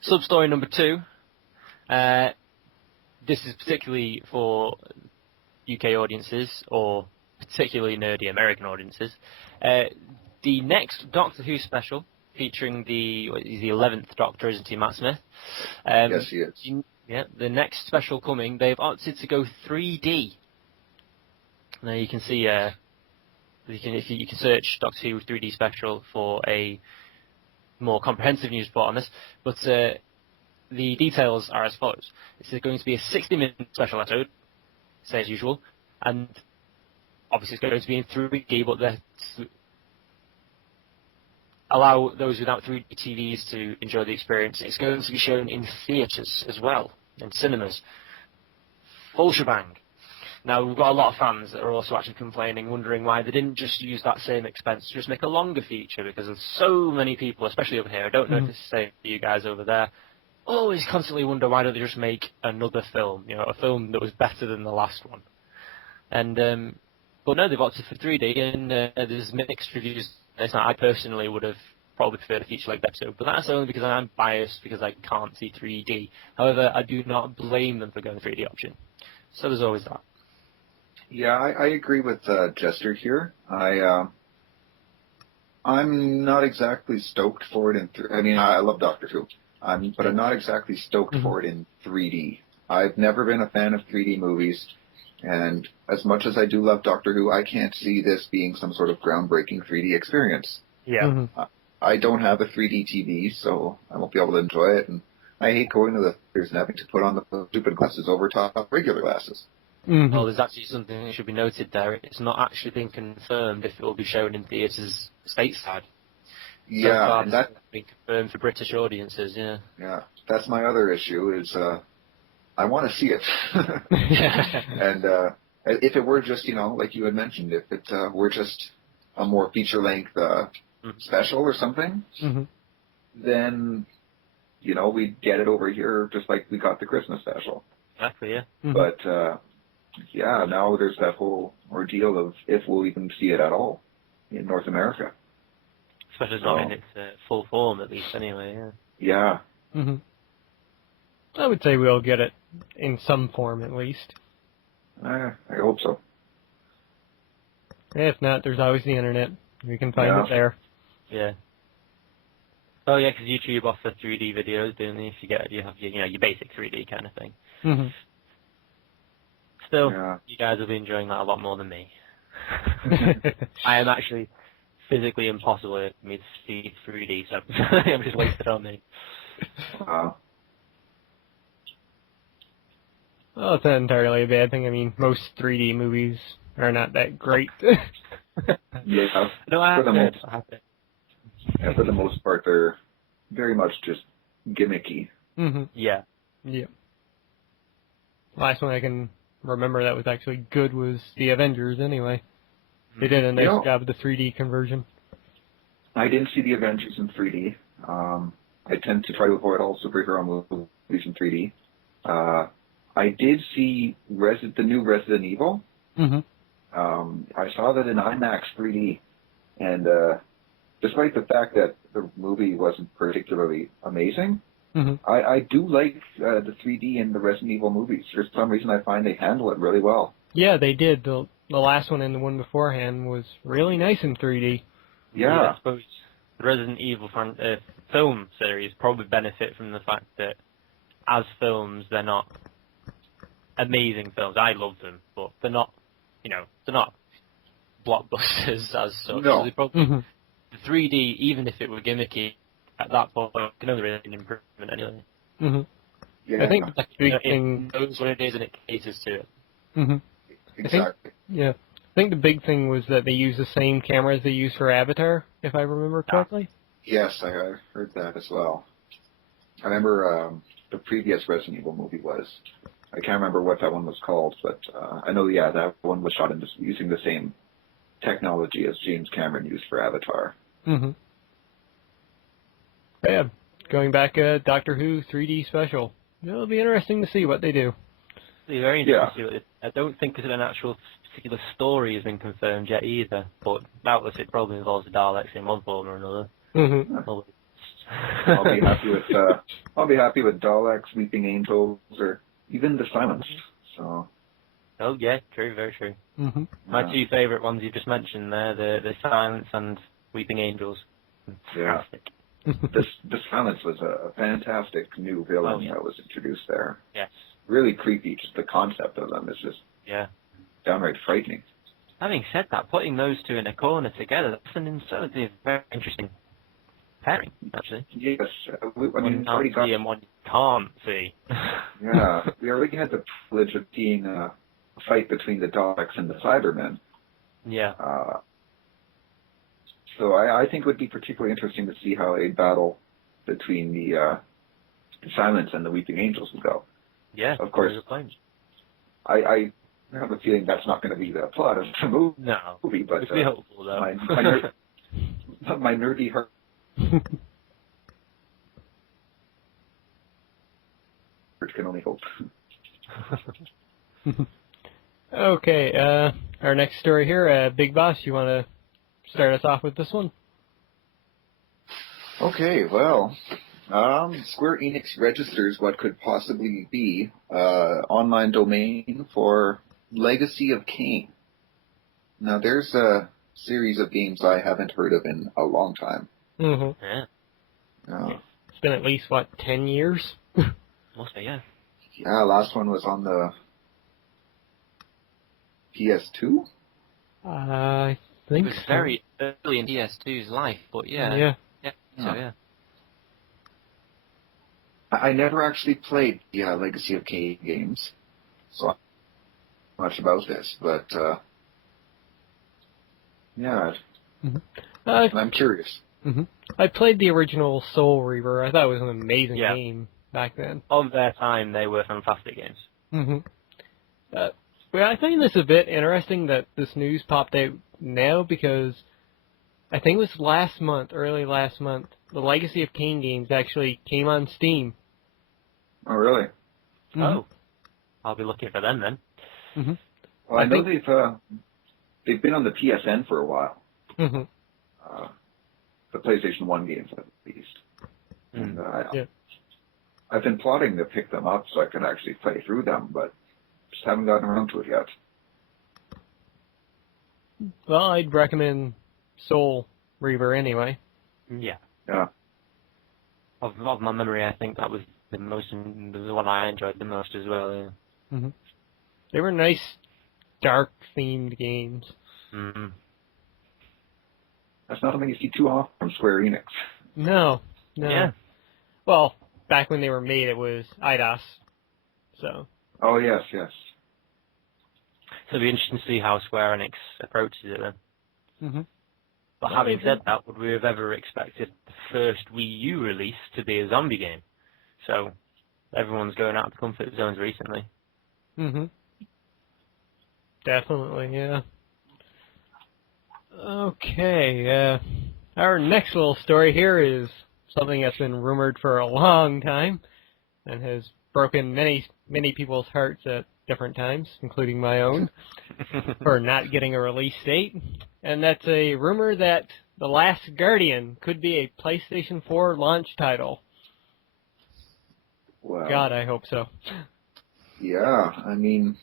Sub-story number 2. This is particularly for UK audiences, or particularly nerdy American audiences. The next Doctor Who special, featuring the 11th Doctor, isn't he, Matt Smith? Yes, he is. Yeah, the next special coming, they've opted to go 3D. Now you can see, you can search Doctor Who 3D special for a more comprehensive news report on this, but the details are as follows. This is going to be a 60-minute special episode, say as usual, and obviously it's going to be in 3D, but allow those without 3D TVs to enjoy the experience. It's going to be shown in theatres as well, in cinemas. Full shebang. Now, we've got a lot of fans that are also actually complaining, wondering why they didn't just use that same expense to just make a longer feature, because there's so many people, especially over here, I don't know if it's the same for you guys over there, always constantly wonder why don't they just make another film, a film that was better than the last one. And, but no, they've opted for 3D, and there's mixed reviews. I personally would have probably preferred a feature-length episode, but that's only because I'm biased because I can't see 3D. However, I do not blame them for going 3D option. So there's always that. Yeah, I agree with Jester here. I'm not exactly stoked for it I love Doctor Who, but I'm not exactly stoked for it in 3D. I've never been a fan of 3D movies, and as much as I do love Doctor Who, I can't see this being some sort of groundbreaking 3D experience. Yeah. I don't have a 3D TV, so I won't be able to enjoy it, and I hate going to the theaters and having to put on the stupid glasses over top of regular glasses. Well, there's actually something that should be noted there. It's not actually been confirmed if it will be shown in theatres stateside. Yeah, so that's been confirmed for British audiences, yeah. Yeah, that's my other issue is I want to see it. And if it were just, like you had mentioned, if it were just a more feature-length special or something, then, we'd get it over here just like we got the Christmas special. Exactly, yeah. But, now there's that whole ordeal of if we'll even see it at all in North America. Especially not in its full form, at least, anyway, yeah. Yeah. I would say we'll get it in some form, at least. I hope so. If not, there's always the internet. We can find it there. Yeah. Oh, yeah, because YouTube offers 3D videos, don't they? If you have your basic 3D kind of thing. Still, you guys will be enjoying that a lot more than me. I am actually physically impossible for me to see 3D, so I'm just wasted on me. Well, it's not entirely a bad thing. I mean, most 3D movies are not that great. Yeah, for the most part, they're very much just gimmicky. Yeah. Yeah. Last one I can remember that was actually good was the Avengers, anyway. They did a nice job of the 3D conversion. I didn't see the Avengers in 3D. I tend to try to avoid all superhero movies in 3D. I did see the new Resident Evil. I saw that in IMAX 3D, and despite the fact that the movie wasn't particularly amazing, I do like the 3D in the Resident Evil movies. For some reason, I find they handle it really well. Yeah, they did. The last one and the one beforehand was really nice in 3D. Yeah. I suppose the Resident Evil film series probably benefit from the fact that as films, they're not amazing films. I love them, but they're not, they're not blockbusters as such. No. So they probably, the 3D, even if it were gimmicky, at that point, can only really be an improvement anyway. Mm-hmm. Yeah, I think the big thing... It knows what it is and it caters to it. Mm-hmm. exactly. I think the big thing was that they used the same cameras they used for Avatar, if I remember correctly. Yes, I heard that as well. I remember the previous Resident Evil movie was. I can't remember what that one was called, but I know, that one was shot using the same technology as James Cameron used for Avatar. Mm-hmm. Yeah, going back, Doctor Who 3D special. It'll be interesting to see what they do. It'll be very interesting. I don't think that an actual particular story has been confirmed yet either, but doubtless it probably involves the Daleks in one form or another. Mm-hmm. I'll be happy with Daleks, Weeping Angels, or even the Silence. So. Oh yeah, true, very true. Mm-hmm. My two favourite ones you just mentioned there, the Silence and Weeping Angels. Fantastic. The Silence was a fantastic new villain that was introduced there. Yes. Really creepy. Just the concept of them is just downright frightening. Having said that, putting those two in a corner together, that's an insanely very interesting pairing, actually. Yes. One can't see and one can't see. Yeah. We already had the privilege of seeing a fight between the Daleks and the Cybermen. Yeah. So I think it would be particularly interesting to see how a battle between the Silence and the Weeping Angels would go. Yeah, of course. I have a feeling that's not going to be the plot of the movie, but it's be hopeful though. my nerdy heart. Can only hope. Okay, our next story here, Big Boss, you want to start us off with this one? Okay, well, Square Enix registers what could possibly be online domain for Legacy of Kain. Now, there's a series of games I haven't heard of in a long time. Mm-hmm. Yeah. It's been at least, 10 years? Must be, yeah. Yeah, last one was on the PS2? I think it was very early in PS2's life, but yeah. I never actually played the Legacy of Kain games, so I don't know much about this, but Mm-hmm. I'm curious. Mm-hmm. I played the original Soul Reaver. I thought it was an amazing game back then. Of their time, they were fantastic games. Mm-hmm. Well, I find this a bit interesting that this news popped out now because I think it was early last month, the Legacy of Kain games actually came on Steam. Oh, really? Mm-hmm. Oh. I'll be looking for them then. Mm-hmm. Well, I know they've been on the PSN for a while. Mm-hmm. The PlayStation 1 games, at least. And I've been plotting to pick them up so I can actually play through them, but just haven't gotten around to it yet. Well, I'd recommend Soul Reaver anyway. Yeah. Yeah. Of my memory, I think that was the one I enjoyed the most as well. Yeah. Mm-hmm. They were nice, dark-themed games. Mm-hmm. That's not something you see too often from Square Enix. No. Yeah. Well, back when they were made, it was IDOS. So. Oh, yes. So it'll be interesting to see how Square Enix approaches it then. Mm-hmm. But having said that, would we have ever expected the first Wii U release to be a zombie game? So everyone's going out of the comfort zones recently. Mm-hmm. Definitely, yeah. Okay, our next little story here is something that's been rumored for a long time and has broken many people's hearts at different times, including my own, for not getting a release date. And that's a rumor that The Last Guardian could be a PlayStation 4 launch title. Wow. God, I hope so. Yeah, I mean,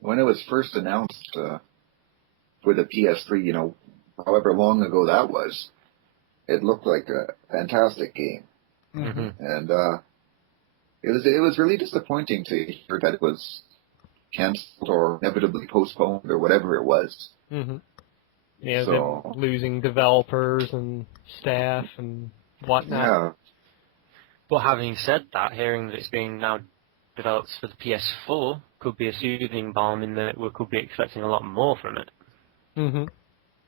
when it was first announced for the PS3, however long ago that was, it looked like a fantastic game. Mm-hmm. And it was really disappointing to hear that it was canceled or inevitably postponed or whatever it was. Mm-hmm. Yeah, So, them losing developers and staff and whatnot. yeah. But having said that, hearing that it's being now developed for the PS4 could be a soothing balm in that we could be expecting a lot more from it. Mm-hmm.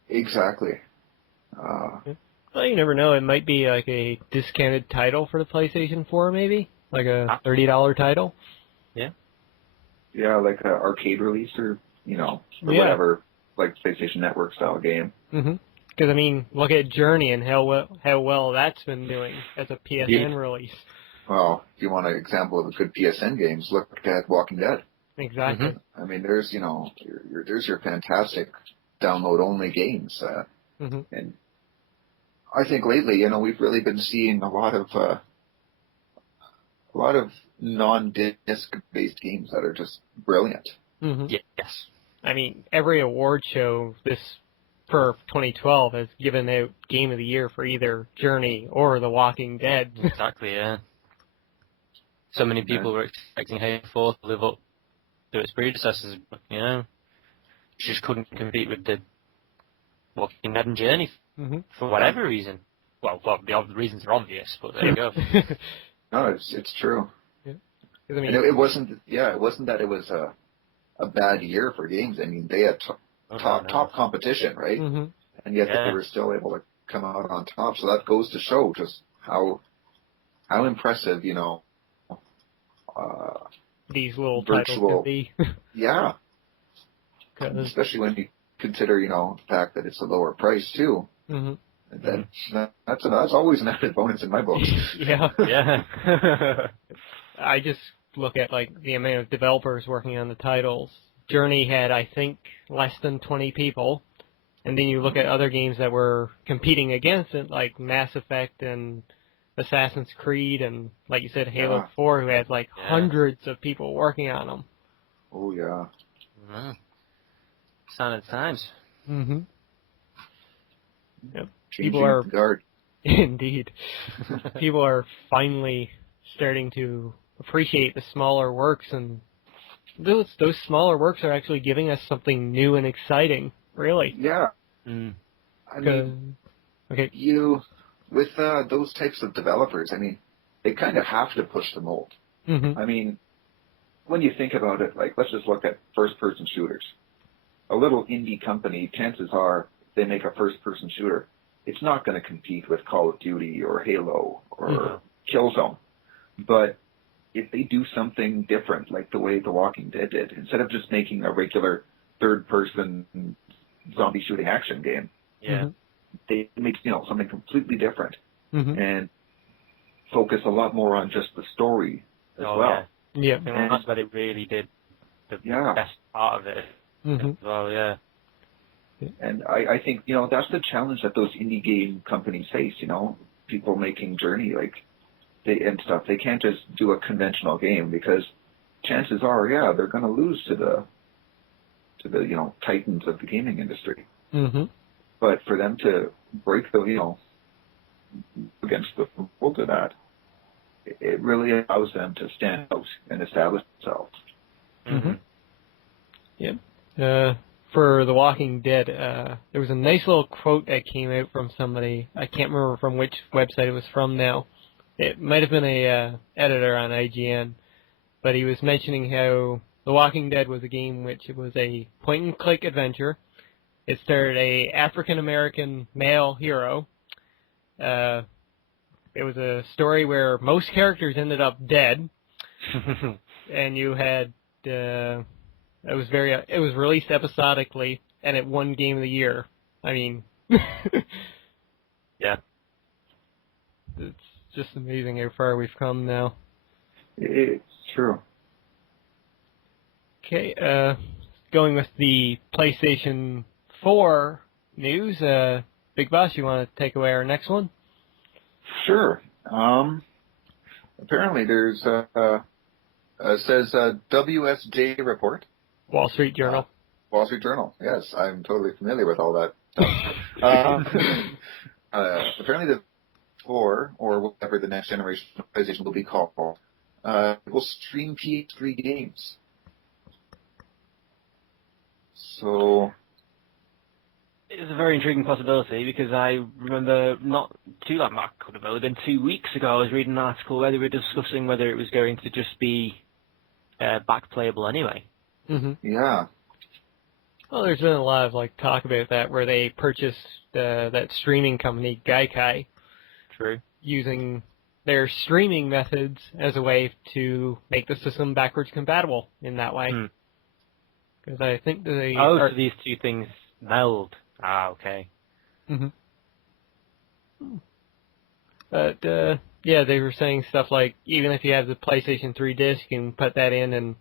Exactly. Well, you never know. It might be like a discounted title for the PlayStation 4, maybe? Like a $30 title? Yeah, like an arcade release or, or whatever, like PlayStation Network style game. Mm-hmm. Because, I mean, look at Journey and how well that's been doing as a PSN release. Well, if you want an example of a good PSN games, look at Walking Dead. Exactly. Mm-hmm. I mean, there's, there's your fantastic download-only games. And I think lately, we've really been seeing a lot of non-disc-based games that are just brilliant. Mm-hmm. Yes. I mean, every award show for 2012 has given out Game of the Year for either Journey or The Walking Dead. Exactly, yeah. So many people were expecting Halo 4 to live up to its predecessors, but, just couldn't compete with the Walking Dead and Journey for whatever reason. Well, the reasons are obvious, but there you go. No, it's true. Yeah. I mean, and it wasn't that it was a bad year for games. I mean, they had top competition, right? Mm-hmm. And yet they were still able to come out on top. So that goes to show just how impressive, these little virtual, titles can be. Yeah. Especially when you consider, the fact that it's a lower price too. Mm-hmm. That's always an added bonus in my books. Yeah. Yeah. I just look at like the amount of developers working on the titles. Journey had, I think, less than 20 people. And then you look at other games that were competing against it, like Mass Effect and Assassin's Creed, and like you said, Halo 4, who had like hundreds of people working on them. Oh, yeah. Sign of the times. Mm-hmm. Yep. Guard. Indeed. People are finally starting to appreciate the smaller works, and those smaller works are actually giving us something new and exciting, really. Yeah. I mean, with those types of developers, I mean, they kind of have to push the mold. Mm-hmm. I mean, when you think about it, like, let's just look at first-person shooters. A little indie company, chances are, they make a first-person shooter. It's not going to compete with Call of Duty or Halo or Killzone. But if they do something different, like the way The Walking Dead did, instead of just making a regular third-person zombie shooting action game, they make something completely different and focus a lot more on just the story as well. Yeah, and that's where they really did the best part of it. As well, yeah. And I think that's the challenge that those indie game companies face. People making Journey and stuff. They can't just do a conventional game because chances are, they're going to lose to the titans of the gaming industry. Mm-hmm. But for them to break the against the mold of that, it really allows them to stand out and establish themselves. Mm-hmm. Yeah. For The Walking Dead, there was a nice little quote that came out from somebody. I can't remember from which website it was from now. It might have been a editor on IGN, but he was mentioning how The Walking Dead was a game which was a point-and-click adventure. It starred a African-American male hero. It was a story where most characters ended up dead, and you had it was released episodically, and it won Game of the Year. I mean, yeah, it's just amazing how far we've come now. It's true. Okay, going with the PlayStation 4 news, Big Boss, you want to take away our next one? Sure. Apparently there's says WSJ report. Wall Street Journal. Wall Street Journal. Yes, I'm totally familiar with all that stuff. Apparently the 4, or whatever the next generation of PlayStation will be called, will stream PS3 games. So, It's a very intriguing possibility because I remember not too long back, could have only been 2 weeks ago, I was reading an article where they were discussing whether it was going to just be back playable anyway. yeah. Well, there's been a lot of talk about that, where they purchased that streaming company Gaikai, True. using their streaming methods as a way to make the system backwards compatible in that way. Because I think they so these two things meld. Ah, okay. But yeah, they were saying stuff like, even if you have the PlayStation 3 disc, you can put that in and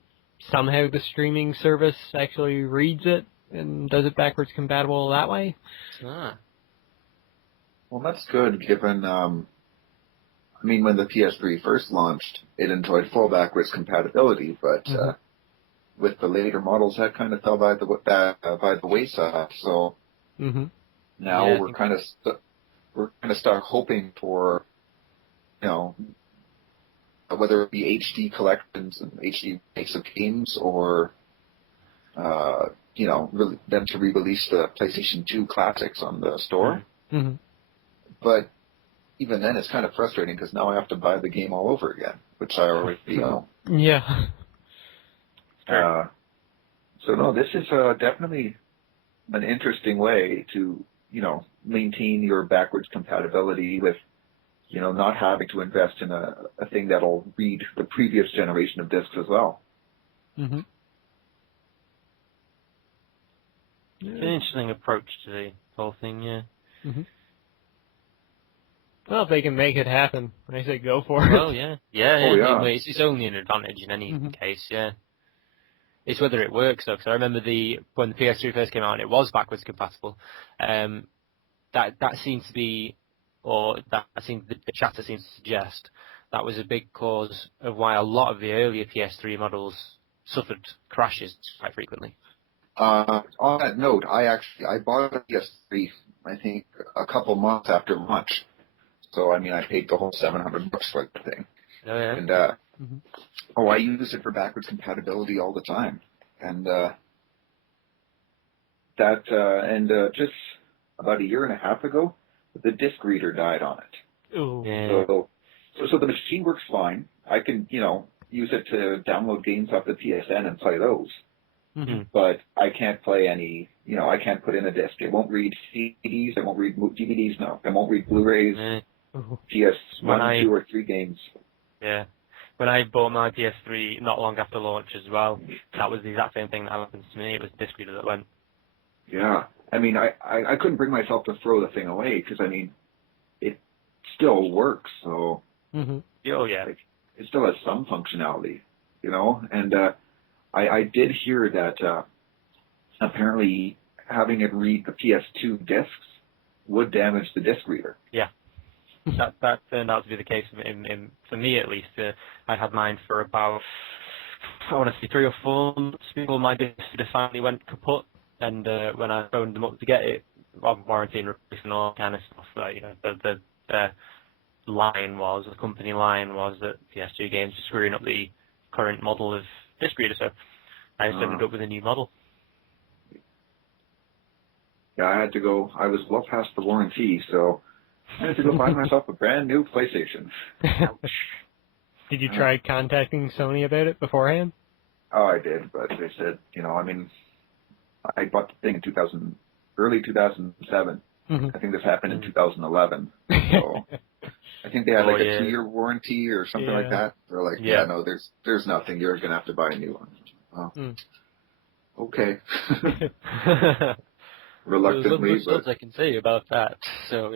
somehow the streaming service actually reads it and does it backwards compatible that way. Well, that's good, given, when the PS3 first launched, it enjoyed full backwards compatibility, but with the later models, that kind of fell by the wayside. So now we're kind of stuck hoping for, whether it be HD collections and HD makes of games, or really them to re-release the PlayStation 2 classics on the store. But even then, it's kind of frustrating because now I have to buy the game all over again, which I already know. Yeah. So no, this is definitely an interesting way to, maintain your backwards compatibility with, not having to invest in a thing that'll read the previous generation of discs as well. It's an interesting approach to the whole thing, yeah. Well, if they can make it happen, I say go for it. Well, yeah. It's only an advantage in any case, yeah. It's whether it works, though, because I remember when the PS3 first came out and it was backwards compatible, that seemed to be, the chatter seems to suggest, that was a big cause of why a lot of the earlier PS3 models suffered crashes quite frequently. On that note, I bought a PS3, I think, a couple months after launch. So, I paid the whole $700 for the thing. Oh, yeah. And, I use it for backwards compatibility all the time. And, just about a year and a half ago, the disc reader died on it. Ooh. Yeah. So the machine works fine. I can, use it to download games off the PSN and play those. But I can't play any, I can't put in a disc. It won't read CDs, it won't read DVDs, no. It won't read Blu-rays, PS1, 2, or 3 games. Yeah. When I bought my PS3 not long after launch as well, that was the exact same thing that happened to me. It was the disc reader that went. Yeah. I couldn't bring myself to throw the thing away because, it still works, so. Oh, yeah. It still has some functionality, and I did hear that apparently having it read the PS2 discs would damage the disc reader. Yeah. That turned out to be the case for me, at least. I had mine for about, I want to say, 3 or 4 months before my disc reader finally went kaput. And when I phoned them up to get it on warranty and replacing all kind of stuff, the company line was that PS2 games were screwing up the current model of disc reader, so I just ended up with a new model. Yeah, I was well past the warranty, so I had to go buy myself a brand new PlayStation. Did you try contacting Sony about it beforehand? Oh, I did, but they said, I bought the thing in early 2007. I think this happened in 2011. So I think they had a 2-year warranty or something like that. They're like, no, there's nothing. You're going to have to buy a new one. Oh, okay. Reluctantly, there's not much I can say about that. So,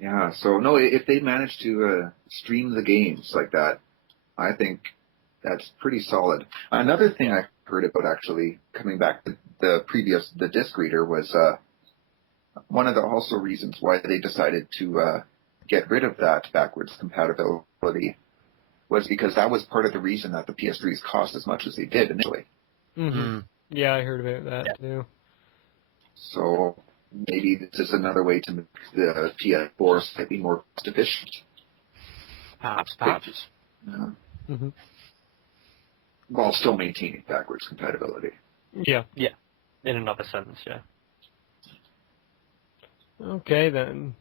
Yeah, so no, if they manage to stream the games like that, I think that's pretty solid. Another thing I heard about, actually, coming back to the disc reader, was one of the also reasons why they decided to get rid of that backwards compatibility was because that was part of the reason that the PS3s cost as much as they did initially. Yeah, I heard about that too. So maybe this is another way to make the PS4 slightly more cost efficient. Perhaps. Yeah. While still maintaining backwards compatibility. Yeah. Yeah, in another sense, yeah. Okay, then.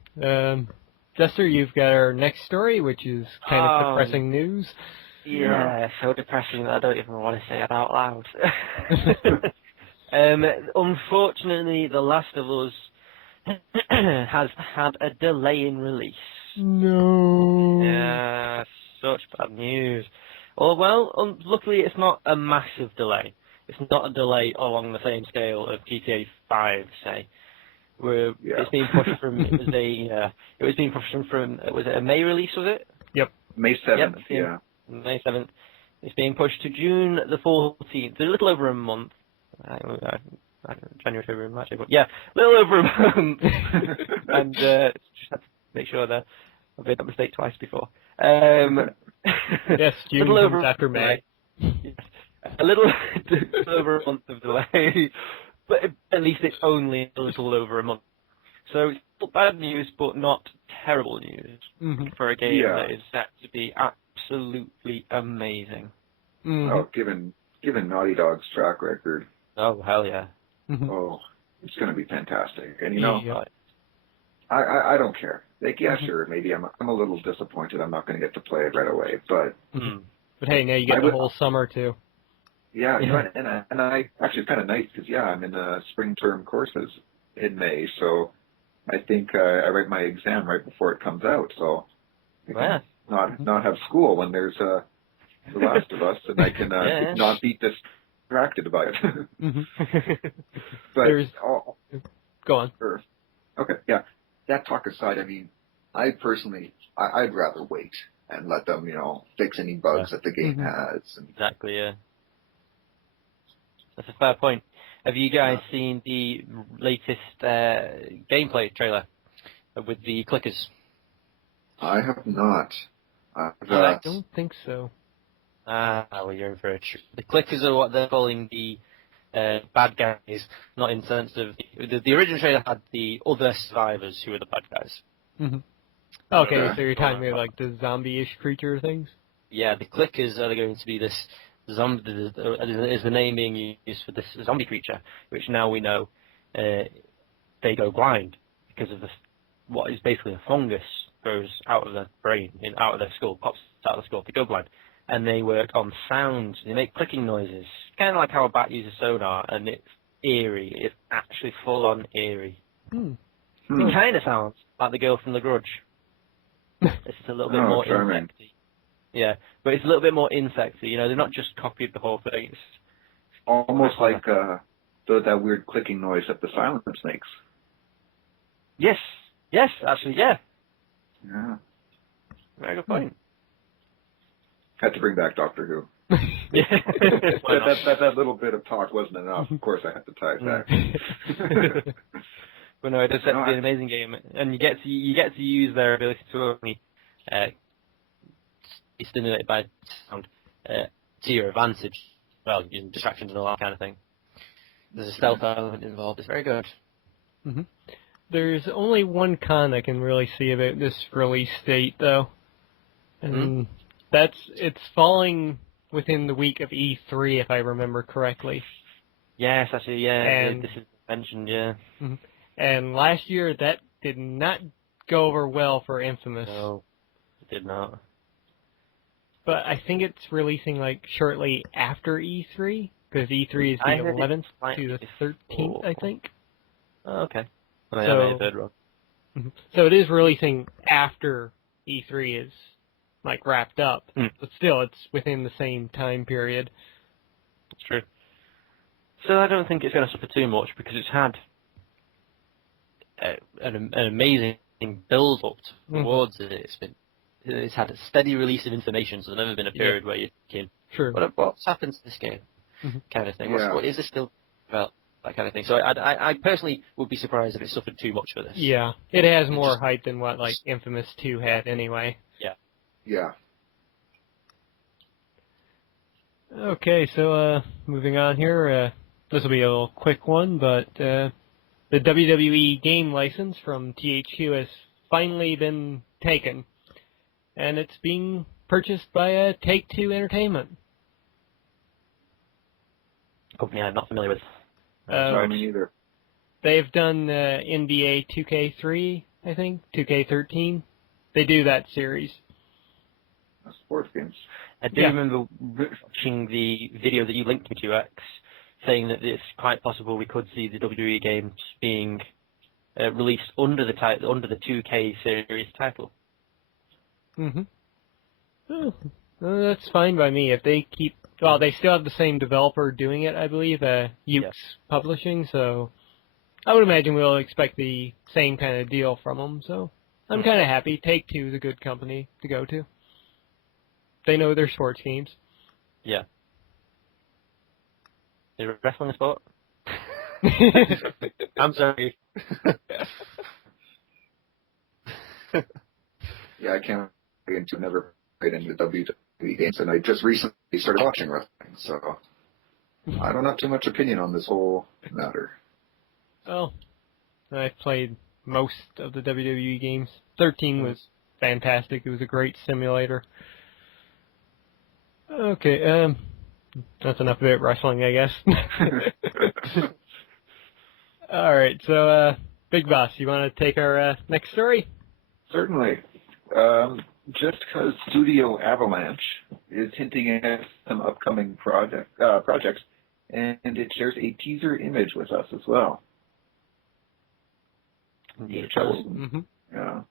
Jester, you've got our next story, which is kind of depressing news. Yeah, so depressing that I don't even want to say it out loud. Unfortunately, The Last of Us has had a delay in release. No. Yeah, such bad news. Well, luckily it's not a massive delay. It's not a delay along the same scale of GTA 5, say. It's being pushed from it was being pushed from was it a May release, was it? Yep. May 7th, Yep, yeah. May 7th. It's being pushed to June the 14th. A little over a month. January, February, March, April. Yeah, a little over a month. And just have to make sure that I've made that mistake twice before. Yes, June comes after May. Yes, a little over a month of delay, but at least it's only a little over a month. So it's not bad news, but not terrible news for a game that is set to be absolutely amazing. Oh, given Naughty Dog's track record. Oh, hell yeah. Oh, it's going to be fantastic. And, you know, I don't care. Like, yeah, sure, maybe I'm a little disappointed I'm not going to get to play it right away, but... But hey, now you get the whole summer, too. Yeah, you know, and I actually, it's kind of nice because, I'm in spring term courses in May, so I think I write my exam right before it comes out, so I can not have school when there's The Last of Us, and I can not be distracted by it. But go on. Okay, yeah. That talk aside, I mean, I'd rather wait and let them, fix any bugs that the game has. And exactly, yeah. That's a fair point. Have you guys seen the latest gameplay trailer with the clickers? I have not. I don't think so. Well, you're in for a treat. The clickers are what they're calling the bad guys, not in sense of... The original trailer had the other survivors who were the bad guys. Okay, so you're talking about like the zombie-ish creature things? Yeah, the clickers are going to be this zombie, is the name being used for this zombie creature, which now we know they go blind because of what is basically a fungus grows out of their brain, out of their skull, pops out of the skull, they go blind. And they work on sounds, they make clicking noises, kind of like how a bat uses sonar, and it's eerie, it's actually full-on eerie. It kind of sounds like the girl from The Grudge. It's a little bit more insecty. Yeah, but it's a little bit more insecty. They're not just copied the whole thing. It's almost like that weird clicking noise that the Silent makes. Yes, actually, yeah. Yeah. Very good point. Had to bring back Doctor Who. Yeah. that little bit of talk wasn't enough. Of course, I had to tie it back. But no, it's set to be an amazing game, and you get to use their ability to only be stimulated by sound to your advantage. Well, using distractions and all that kind of thing. There's a stealth element involved. It's very good. There's only one con I can really see about this release date, though, and it's falling within the week of E3, if I remember correctly. Yes, actually, yeah. And this is mentioned, yeah. And last year, that did not go over well for Infamous. No, it did not. But I think it's releasing shortly after E3, because E3 is the 11th to the 13th, I think. Oh, okay. I may have heard wrong. So it is releasing after E3 is wrapped up, but still, it's within the same time period. It's true. So I don't think it's going to suffer too much because it's had an amazing build-up towards it. It's had a steady release of information, so there's never been a period where you're thinking, what's happened to this game? Kind of thing. What is this still about? That kind of thing. So I personally would be surprised if it suffered too much for this. Yeah, it has more hype than what Infamous 2 had anyway. Yeah. Okay, so moving on here, this will be a little quick one, but the WWE game license from THQ has finally been taken, and it's being purchased by Take-Two Entertainment. company I'm not familiar with. Sorry, me neither. They've done NBA 2K3, I think, 2K13. They do that series. Sports games. I do remember watching the video that you linked me to, X, saying that it's quite possible we could see the WWE games being released under the 2K series title. Mm-hmm. Oh, well, that's fine by me. If they keep... Well, they still have the same developer doing it, I believe, Ukes Publishing, so I would imagine we'll expect the same kind of deal from them, so I'm kind of happy. Take-Two is a good company to go to. They know their sports games. Yeah. Is wrestling a sport? I'm sorry. Yeah, I can't get into never played into WWE games, and I just recently started watching wrestling, so I don't have too much opinion on this whole matter. Well, I've played most of the WWE games. 13 was fantastic. It was a great simulator. Okay, that's enough about wrestling, I guess. Alright, so, Big Boss, you want to take our next story? Certainly. Just because Studio Avalanche is hinting at some upcoming projects, and it shares a teaser image with us as well. Indeed. Yeah.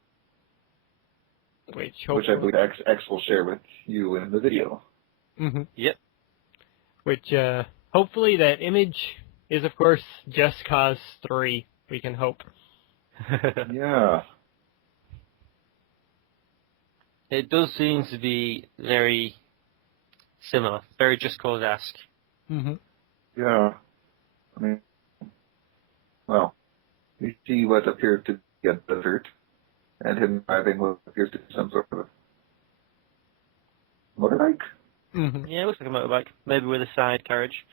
Which I believe X will share with you in the video. Mm-hmm. Yep. Which, hopefully that image is, of course, Just Cause 3, we can hope. Yeah. It does seem to be very similar, very Just Cause-esque. Mm-hmm. Yeah. I mean, well, you see what appears to be a desert, and him driving what appears to be some sort of motorbike. Mm-hmm. Yeah, it looks like a motorbike, maybe with a side carriage.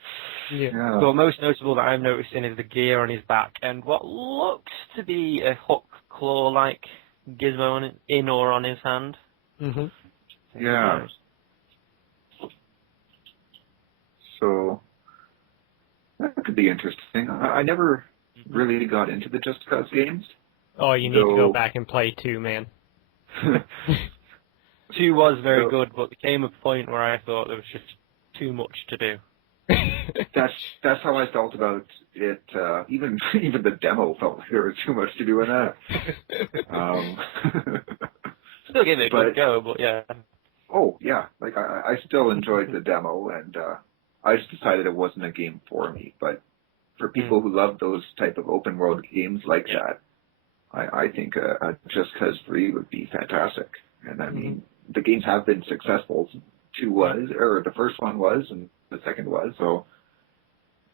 Yeah. But most notable that I'm noticing is the gear on his back and what looks to be a hook claw-like gizmo in or on his hand. Mm-hmm. Yeah. So that could be interesting. I never really got into the Just Cause games. Oh, you need to go back and play 2, man. 2 was very good, but there came a point where I thought there was just too much to do. That's how I felt about it. Even the demo felt like there was too much to do in that. Still gave it a good go, but yeah. Oh yeah, like I still enjoyed the demo, and I just decided it wasn't a game for me. But for people who love those type of open world games like that, I think a Just Cause 3 would be fantastic. And I mean, the games have been successful. 2 was, or the first one was, and the second was. So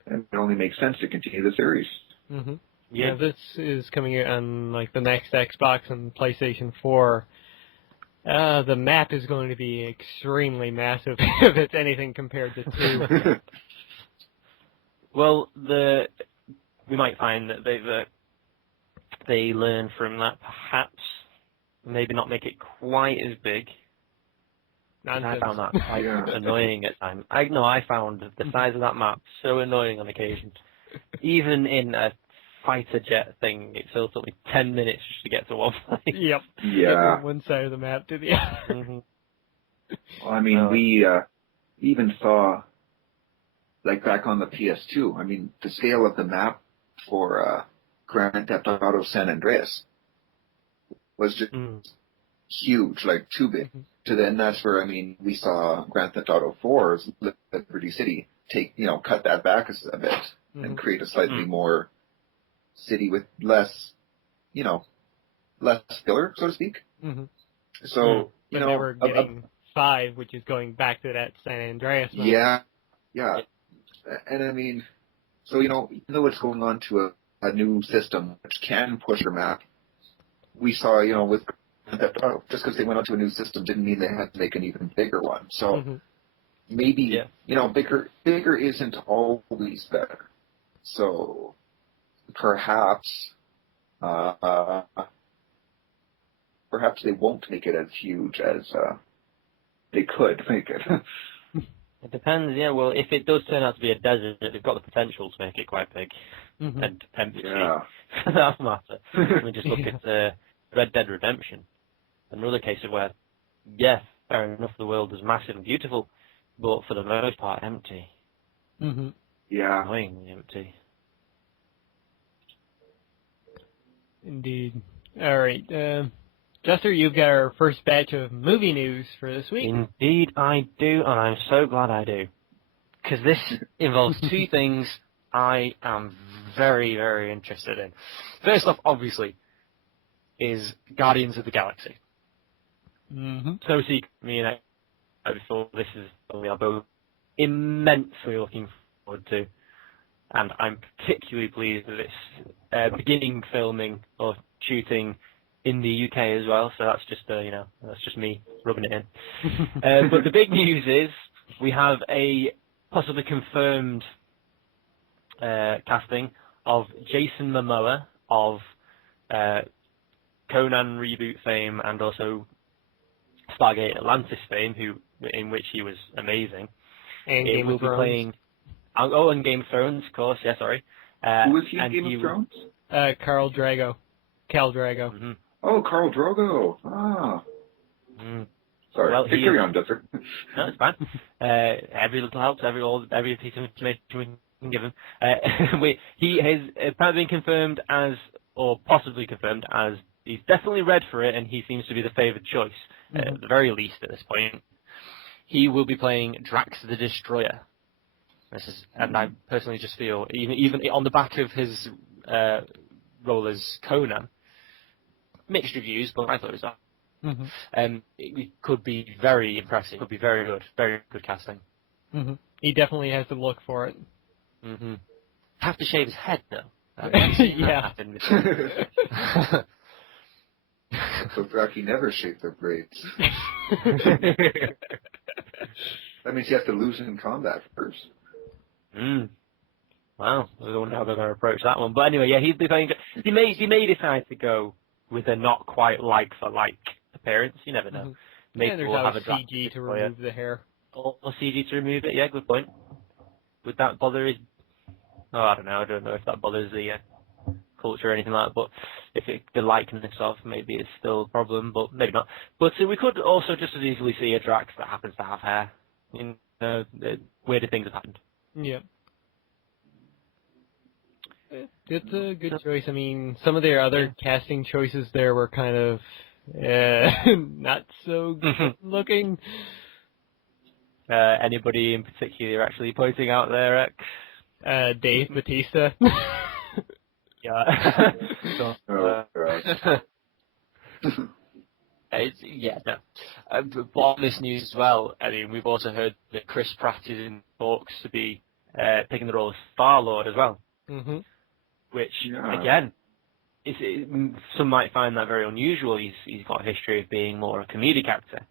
it only makes sense to continue the series. Mm-hmm. Yeah, this is coming out on like the next Xbox and PlayStation 4. The map is going to be extremely massive if it's anything compared to 2. Well, we might find that they learn from that, perhaps. Maybe not make it quite as big. Nonsense. I found that quite annoying at times. I found the size of that map so annoying on occasion. Even in a fighter jet thing, it still took me 10 minutes just to get to one place. Yep. Yeah. Get from one side of the map to the other. Mm-hmm. Well, I mean, we even saw, like back on the PS2, I mean, the scale of the map for Grand Theft Auto San Andreas was just huge, like too big. To then that's where, I mean, we saw Grand Theft Auto 4's Liberty City cut that back a bit and create a slightly more city with less filler, so to speak. Mm-hmm. So, but they were getting 5, which is going back to that San Andreas map. Yeah. And I mean, so, even though it's going on to a new system which can push your map, we saw, with that, just because they went onto a new system didn't mean they had to make an even bigger one. So maybe, bigger isn't always better. So perhaps they won't make it as huge as they could make it. It depends, yeah. Well, if it does turn out to be a desert, they've got the potential to make it quite big and empty. Yeah. For that matter. I mean, just look at Red Dead Redemption. Another case of where, yeah, fair enough, the world is massive and beautiful, but for the most part, empty. Yeah. Annoyingly empty. Indeed. All right. Jester, you've got our first batch of movie news for this week. Indeed I do, and I'm so glad I do. Because this involves two things I am very, very interested in. First off, obviously, is Guardians of the Galaxy. So see, me and I before, this is something we are both immensely looking forward to. And I'm particularly pleased that it's beginning filming or shooting in the UK as well, so that's just that's just me rubbing it in. But the big news is we have a possibly confirmed casting of Jason Momoa of Conan reboot fame and also Stargate Atlantis fame, in which he was amazing. And It Game will of be Thrones. playing. Oh, and Game of Thrones, of course. Yeah, sorry. Who was he in Game of Thrones? Khal Drogo. Mm-hmm. Oh, Khal Drogo. Ah. Sorry. Well, carry on, Jester. No, it's fine. Every little helps. Every piece of information we can give him. He has apparently been confirmed as, or possibly confirmed as, he's definitely read for it, and he seems to be the favoured choice at the very least at this point. He will be playing Drax the Destroyer. And I personally just feel, even on the back of his role as Conan, mixed reviews, but I thought it was it could be very impressive. Could be very good casting. He definitely has to look for it. Have to shave his head though. Yeah. So Draki never shaved their braids. That means you have to lose in combat first. Wow, I don't know how they're going to approach that one. But anyway, yeah, he's playing. He may decide to go with a not quite like for like appearance. You never know. Maybe there's we'll have a CG to remove the hair. Or CG to remove it. Yeah, good point. Would that bother his? Oh, I don't know. I don't know if that bothers the culture or anything like that. But if the likeness of, maybe it's still a problem, but maybe not. But we could also just as easily see a Drax that happens to have hair. Weirder things have happened. Yeah. It's a good choice. I mean, some of their other casting choices there were kind of not so good looking. Anybody in particular you're actually pointing out there, X? Dave Bautista. Yeah. Oh, God. But on this news as well, I mean, we've also heard that Chris Pratt is in talks to be taking the role of Star-Lord as well. Which, again, some might find that very unusual. He's got a history of being more a comedic actor,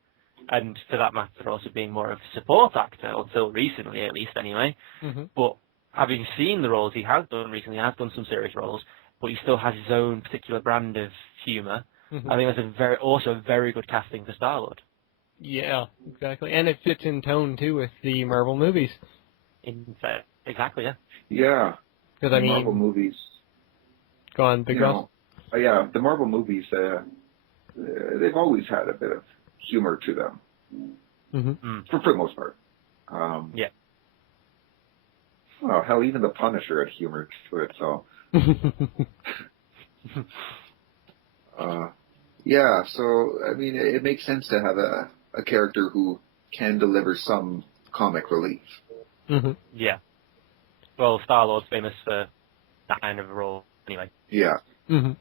and for that matter, also being more of a support actor, until recently, at least, anyway. But having seen the roles he has done recently, he has done some serious roles, but he still has his own particular brand of humour. I think that's also a very good casting for Star-Lord. Yeah, exactly. And it fits in tone, too, with the Marvel movies. Exactly, yeah. Yeah. Because, I mean... Marvel movies... Go on, Big Ross. Yeah, the Marvel movies, they've always had a bit of humor to them. For the most part. Yeah. Oh, hell, even the Punisher had humor to it, so... yeah, so, I mean, it makes sense to have a character who can deliver some comic relief. Yeah. Well, Star-Lord's famous for that kind of role, anyway. Yeah. And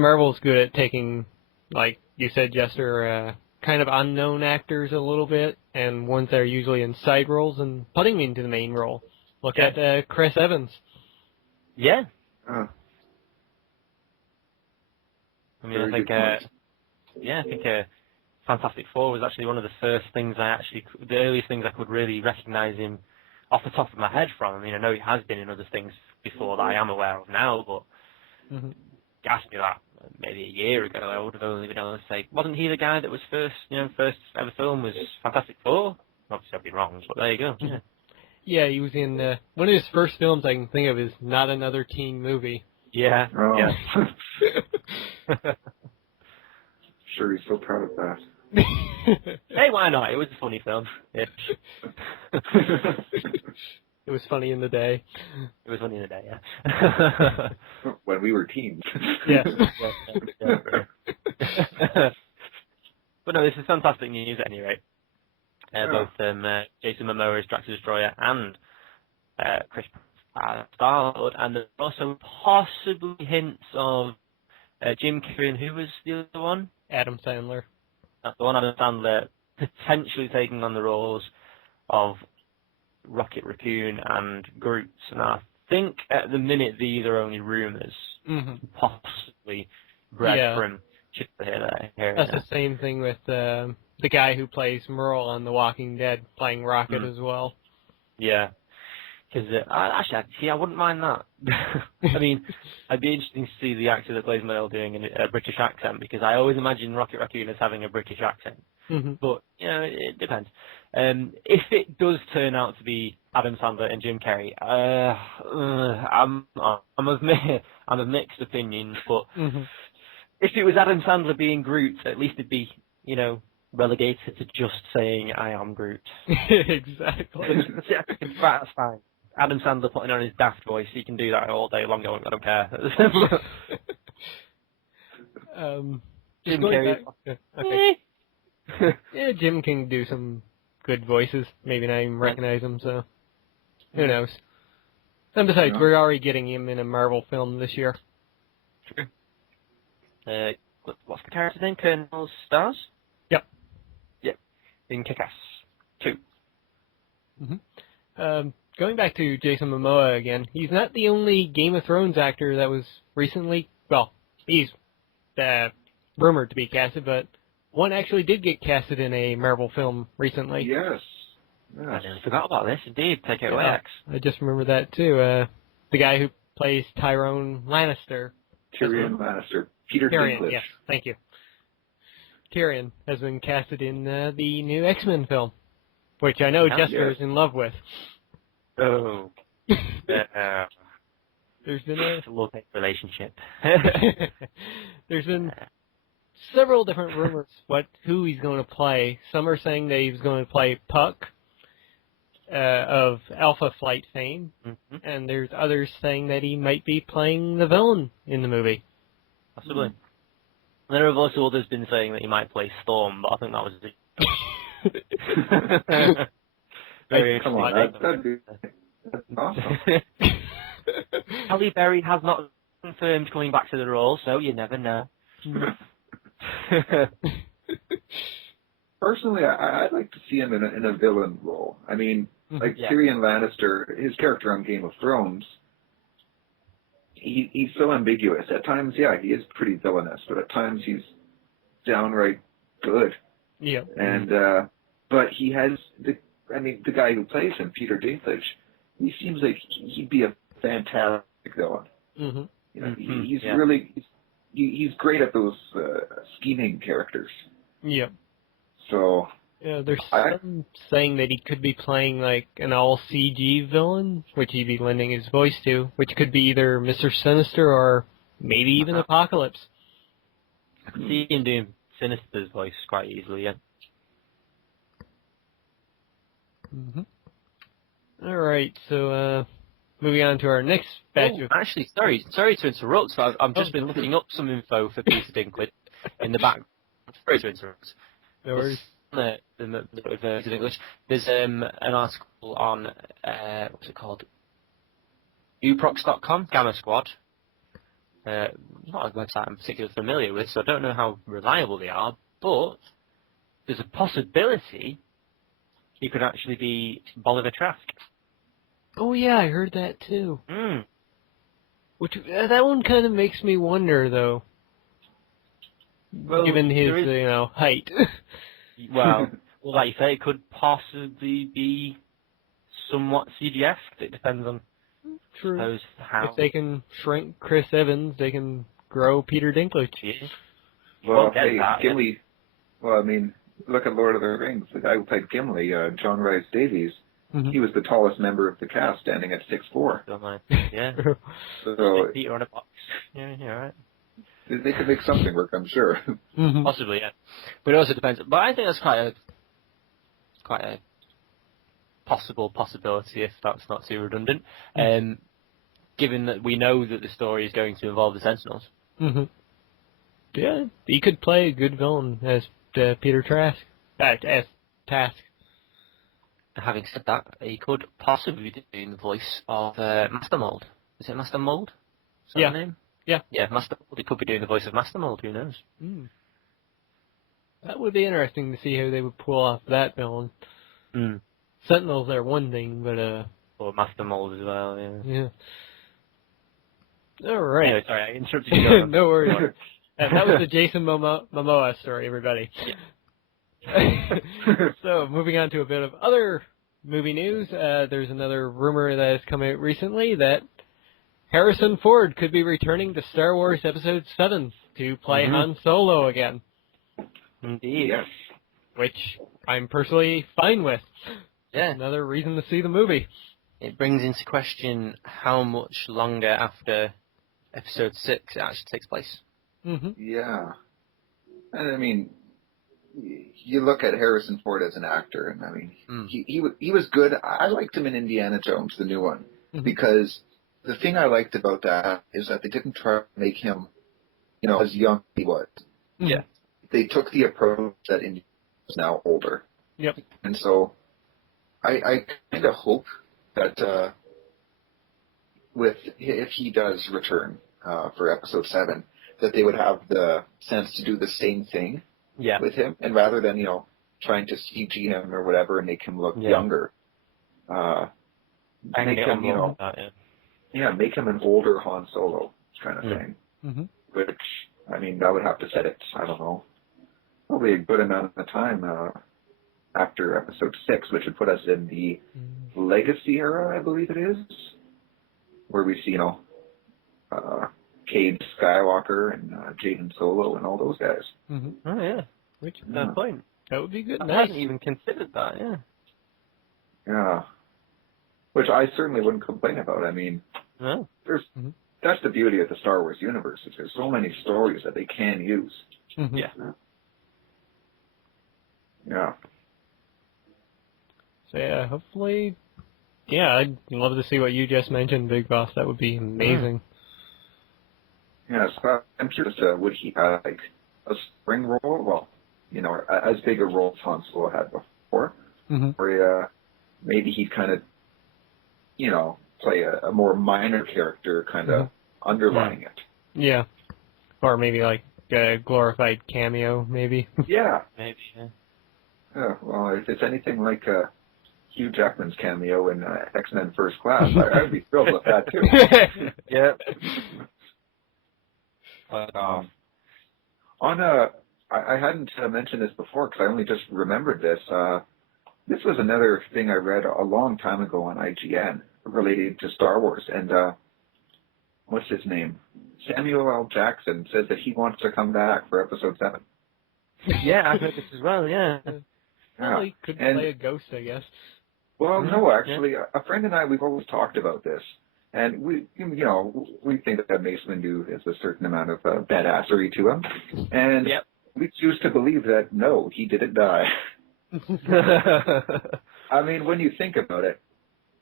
Marvel's good at taking, like you said, Jester, kind of unknown actors a little bit, and ones that are usually in side roles, and putting them into the main role. Look at Chris Evans. Yeah. Uh, I mean, I think Fantastic Four was actually one of the first things the earliest things I could really recognise him off the top of my head from. I mean, I know he has been in other things before that I am aware of now, but asked me that maybe a year ago, I would have only been able to say, wasn't he the guy that was first ever film was Fantastic Four? Obviously, I'd be wrong, but there you go. Yeah. Yeah, he was in one of his first films I can think of is Not Another Teen Movie. Yeah. Oh. Yeah. Sure, he's so proud of that. Hey, why not? It was a funny film. Yeah. It was funny in the day. It was funny in the day, yeah. When we were teens. Yes. Yeah. But no, this is fantastic news at any rate. Both Jason Momoa as Drax the Destroyer and Chris Star-Lord, and there's also possibly hints of Jim Carrey, and who was the other one? Adam Sandler. That's the one, Adam Sandler, potentially taking on the roles of Rocket Raccoon and Groot. And I think at the minute these are only rumours, possibly bred from just here. That's the same thing with the guy who plays Merle on The Walking Dead, playing Rocket as well. Yeah. Because I wouldn't mind that. I mean, I'd be interested to see the actor that plays Merle doing a British accent, because I always imagine Rocket Raccoon as having a British accent. But, you know, it depends. If it does turn out to be Adam Sandler and Jim Carrey, I'm of mixed opinions, but if it was Adam Sandler being Groot, at least it'd be, you know, relegated to just saying, I am Groot. Exactly. That's fine. Adam Sandler putting on his daft voice, he can do that all day long, I don't care. Jim Carrey. Okay. Yeah, Jim can do some good voices. Maybe not even recognize him, so who knows. And besides, we're already getting him in a Marvel film this year. True. What's the character's name? Colonel Stars? Yep. Yep. In Kick-Ass 2. Going back to Jason Momoa again, he's not the only Game of Thrones actor that was recently, well, he's rumored to be casted, but one actually did get casted in a Marvel film recently. Yes. I nearly forgot about this. Indeed, take it away, X. I just remember that too. The guy who plays Tyrone Lannister. Tyrion Lannister. Peter Tyrion, Dinklage. yes, thank you. Tyrion has been casted in the new X-Men film, which I know Jester is in love with. Oh. There's been a love-hate relationship. There's been several different rumors who he's going to play. Some are saying that he's going to play Puck of Alpha Flight fame, and there's others saying that he might be playing the villain in the movie. Possibly. There have also others been saying that he might play Storm, but I think that was Come on, that's awesome. Halle Berry has not confirmed coming back to the role, so you never know. Personally, I'd like to see him in a villain role. I mean, like Tyrion Lannister, his character on Game of Thrones, he's so ambiguous. At times, he is pretty villainous, but at times he's downright good. Yeah. And but he has the guy who plays him, Peter Dinklage. He seems like he'd be a fantastic villain. You know, he's really he's great at those scheming characters. Yep. So yeah, there's some saying that he could be playing like an all CG villain, which he'd be lending his voice to, which could be either Mr. Sinister or maybe even Apocalypse. I can see him doing Sinister's voice quite easily, yeah. All right, so moving on to our next batch of... Actually, sorry to interrupt, but I've just been looking up some info for Peter Dinklage in the back. Sorry to interrupt. No worries. There's an article on, what's it called? uprox.com, Gamma Squad. Not a website I'm particularly familiar with, so I don't know how reliable they are, but there's a possibility he could actually be Bolivar Trask. Oh yeah, I heard that too. Which that one kind of makes me wonder, though. Well, given his, height. well, like you say, it could possibly be somewhat CGS. It depends on, True. How. If they can shrink Chris Evans, they can grow Peter Dinklage. Well, hey, Gimli. Well, I mean, look at Lord of the Rings. The guy who played Gimli, John Rhys Davies, he was the tallest member of the cast, standing at 6'4". Yeah. So Peter on a box. Yeah, right. they could make something work, I'm sure. Possibly, yeah. But it also depends. But I think that's quite a possible possibility, if that's not too redundant. Given that we know that the story is going to involve the Sentinels. Yeah, he could play a good villain as Peter Trask. As Task. Having said that, he could possibly be doing the voice of Master Mold. Is it Master Mold? Is that the name? Yeah. Yeah, Master Mold. He could be doing the voice of Master Mold. Who knows? That would be interesting to see how they would pull off that villain. Sentinels are one thing, but or Master Mold as well. Yeah. All right. Anyway, sorry, I interrupted you. No worries. That was the Jason Momoa story, everybody. So, moving on to a bit of other movie news, there's another rumor that has come out recently that Harrison Ford could be returning to Star Wars Episode 7 to play Han Solo again. Indeed. Yes. Which I'm personally fine with. Yeah. Another reason to see the movie. It brings into question how much longer after Episode 6 it actually takes place. Yeah. And I mean, you look at Harrison Ford as an actor, and I mean, he was good. I liked him in Indiana Jones, the new one, because the thing I liked about that is that they didn't try to make him, as young as he was. Yeah. They took the approach that Indiana is now older. Yep. And so I kind of hope that if he does return for Episode 7, that they would have the sense to do the same thing with him, and rather than, trying to CG him or whatever and make him look younger, make him, make him an older Han Solo kind of thing. Which, I mean, that would have to set it, I don't know, probably a good amount of time after Episode 6, which would put us in the Legacy era, I believe it is, where we see, Cade Skywalker and Jaden Solo and all those guys. Oh, yeah. Which is that point. That would be good. I hadn't even considered that, Yeah. Which I certainly wouldn't complain about. I mean, that's the beauty of the Star Wars universe, is there's so many stories that they can use. Yeah. Yeah. So yeah, hopefully, I'd love to see what you just mentioned, Big Boss. That would be amazing. Yeah, so I'm curious, would he have, like, a spring role? Well, as big a role as Han Solo had before. Or maybe he'd kind of, play a more minor character, kind of underlying it. Yeah. Or maybe, like, a glorified cameo, maybe. Yeah. Maybe, Yeah, well, if it's anything like Hugh Jackman's cameo in X-Men First Class, I'd be thrilled with that, too. Yeah. But I hadn't mentioned this before because I only just remembered this. This was another thing I read a long time ago on IGN related to Star Wars, and what's his name? Samuel L. Jackson says that he wants to come back for Episode 7. Yeah, I heard this as well. Yeah. Well, he could play a ghost, I guess. Well, no, actually, a friend and I, we've always talked about this. And we think that Mace Windu has a certain amount of badassery to him. And we choose to believe that, no, he didn't die. I mean, when you think about it,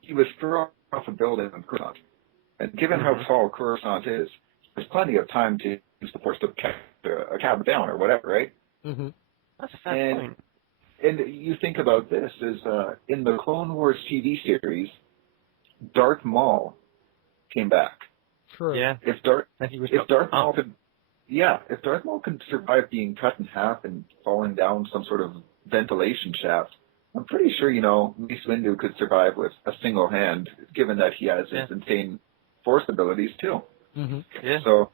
he was thrown off a building on Coruscant. And given how tall Coruscant is, there's plenty of time to use the Force to catch a cab down or whatever, right? That's a fair point. And you think about this, is in the Clone Wars TV series, Darth Maul came back. True. Yeah. If Darth Maul can survive being cut in half and falling down some sort of ventilation shaft, I'm pretty sure, Mace Windu could survive with a single hand, given that he has his insane force abilities too. Yeah. So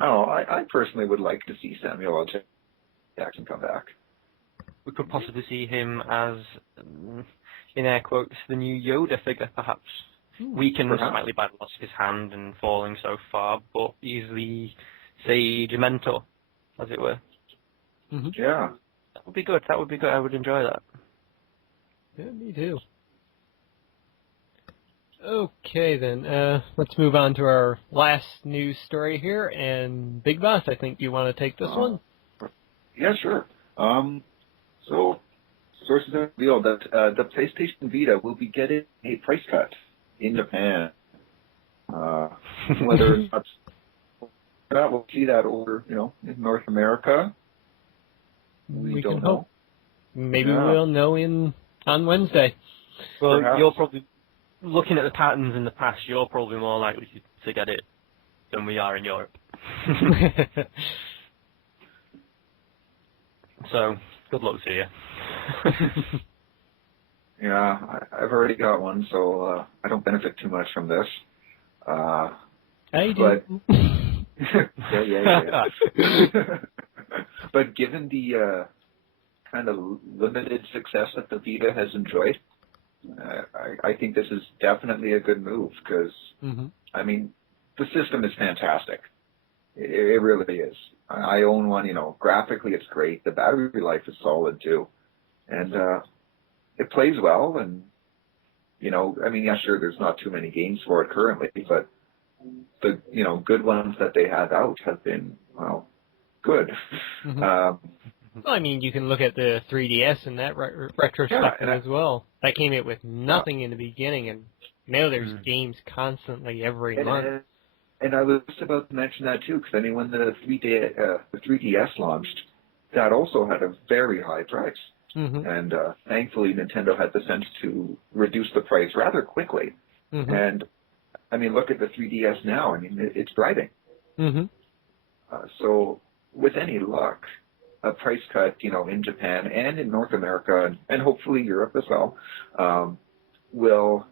I don't know, I personally would like to see Samuel L. Jackson come back. We could possibly see him as, in air quotes, the new Yoda figure, perhaps. Weakened slightly by the loss of his hand and falling so far, but easily sage mentor, as it were. Mm-hmm. Yeah. That would be good. That would be good. I would enjoy that. Yeah, me too. Okay, then. Let's move on to our last news story here. And Big Boss, I think you want to take this one? Yeah, sure. So, sources have revealed that the PlayStation Vita will be getting a price cut in Japan. Whether or not we'll see that over, in North America, we don't can know. hope. Maybe we'll know on Wednesday. Well, Perhaps. you're probably looking at the patterns in the past. You're probably more likely to get it than we are in Europe. So, good luck to you. Yeah, I've already got one, so I don't benefit too much from this. I but do. yeah. But given the kind of limited success that the Vita has enjoyed, I think this is definitely a good move because, I mean, the system is fantastic. It really is. I own one, graphically it's great. The battery life is solid too. And it plays well and, yeah, sure, there's not too many games for it currently, but the, good ones that they had out have been, well, good. Well, I mean, you can look at the 3DS and that retrospective as well. That came in with nothing in the beginning, and now there's games constantly every month. And I was just about to mention that too, because I mean, when the 3DS launched, that also had a very high price. And thankfully, Nintendo had the sense to reduce the price rather quickly. And I mean, look at the 3DS now. I mean, it's driving. So with any luck, a price cut, in Japan and in North America and hopefully Europe as well, will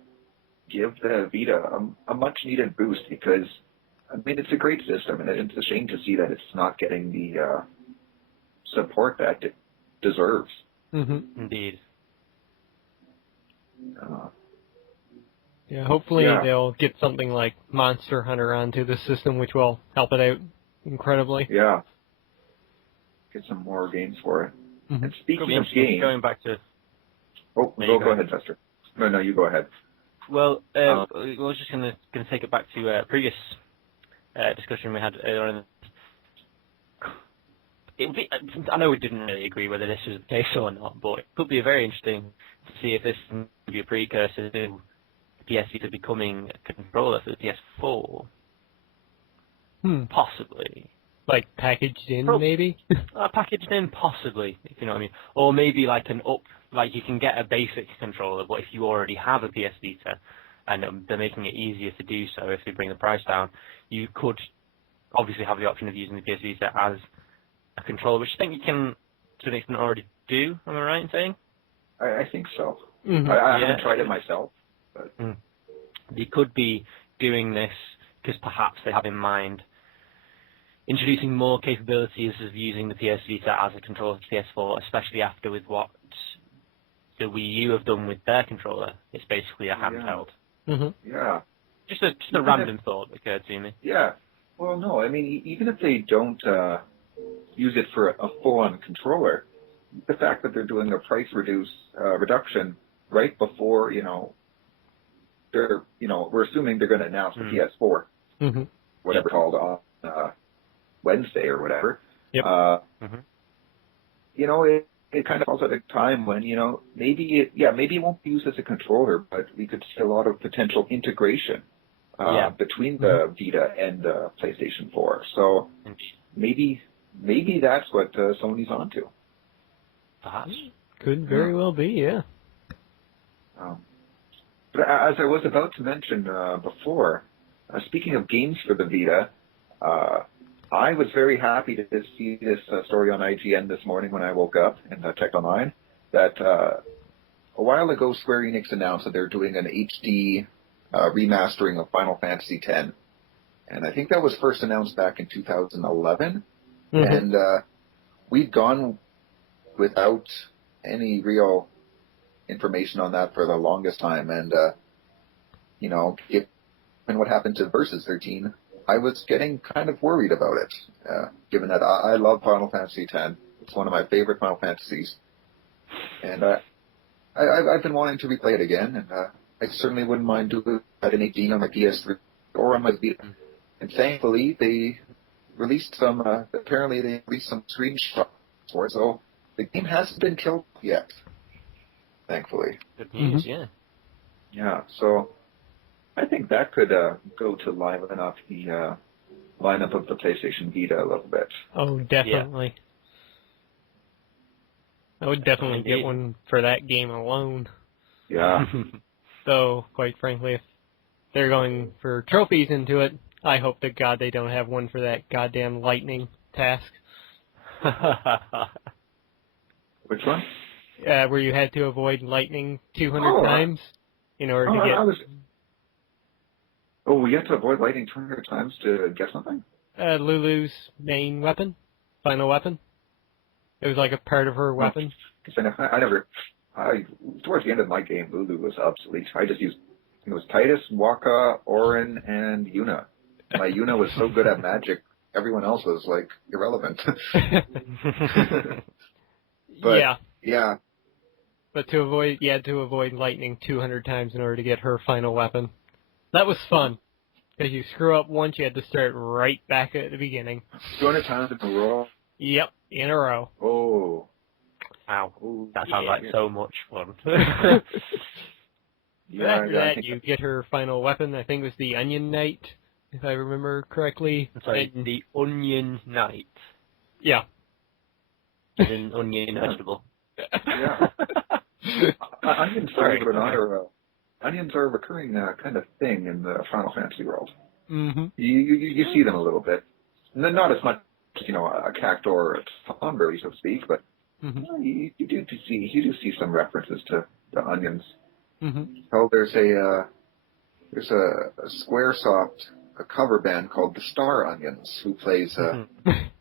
give the Vita a much-needed boost because, I mean, it's a great system, and it's a shame to see that it's not getting the support that it deserves. Indeed. Yeah, hopefully they'll get something like Monster Hunter onto the system, which will help it out incredibly. Yeah. Get some more games for it. And speaking of games... Going back to... Oh, go ahead, Jester. No, you go ahead. Well, I was just going to take it back to a previous discussion we had earlier. I know we didn't really agree whether this was the case or not, but it could be very interesting to see if this can be a precursor to PS Vita becoming a controller for the PS4. Possibly. Like packaged in, maybe? Packaged in, possibly, if you know what I mean. Or maybe like like you can get a basic controller, but if you already have a PS Vita, and they're making it easier to do so if they bring the price down, you could obviously have the option of using the PS Vita as a controller, which I think you can, to an extent, already do. Am I right in saying? I think so. I haven't tried it myself. But. They could be doing this because perhaps they have in mind introducing more capabilities of using the PS Vita as a controller for PS4, especially after with what the Wii U have done with their controller. It's basically a handheld. Yeah. Just a random thought occurred to me. Yeah. Well, no, I mean, even if they don't use it for a full-on controller, the fact that they're doing a price reduction right before, they're, we're assuming they're going to announce the PS4, whatever it's called, on Wednesday or whatever. It kind of falls at a time when, maybe it won't be used as a controller, but we could see a lot of potential integration between the Vita and the PlayStation 4. So maybe that's what Sony's onto. Perhaps. Could very well be, yeah. But as I was about to mention before, speaking of games for the Vita, I was very happy to see this story on IGN this morning when I woke up and checked online, that a while ago Square Enix announced that they're doing an HD remastering of Final Fantasy X. And I think that was first announced back in 2011. And we'd gone without any real information on that for the longest time. And, given what happened to Versus 13, I was getting kind of worried about it, given that I love Final Fantasy X. It's one of my favorite Final Fantasies. And I've been wanting to replay it again, and I certainly wouldn't mind doing that in 18 on my PS3 or on my Vita. And thankfully, they released some, apparently they released some screenshots for it, so the game hasn't been killed yet, thankfully. Good news, yeah. Yeah, so I think that could go to liven up the lineup of the PlayStation Vita a little bit. Oh, definitely. I would definitely get one for that game alone. Yeah. Though, quite frankly, if they're going for trophies into it, I hope to God they don't have one for that goddamn lightning task. Which one? Where you had to avoid lightning 200 times in order to get... Oh, we have to avoid lightning 200 times to get something? Lulu's main weapon, final weapon. It was like a part of her weapon. Towards the end of my game, Lulu was obsolete. I just used, it was Titus, Waka, Orin, and Yuna. My Yuna was so good at magic, everyone else was, like, irrelevant. But, yeah. But you had to avoid lightning 200 times in order to get her final weapon. That was fun. Because you screw up once, you had to start right back at the beginning. 200 times in a row? Yep, in a row. Oh. Wow. That sounds like so much fun. After that, you get her final weapon. I think it was the Onion Knight, if I remember correctly. Sorry, the Onion Knight. Yeah. As in onion vegetable. Yeah. Onions are a recurring kind of thing in the Final Fantasy world. Mm-hmm. You see them a little bit. Not as much as, a cactus or a thornberry, so to speak, but you do see some references to onions. Mm-hmm. Oh, there's a Squaresoft cover band called the Star Onions who plays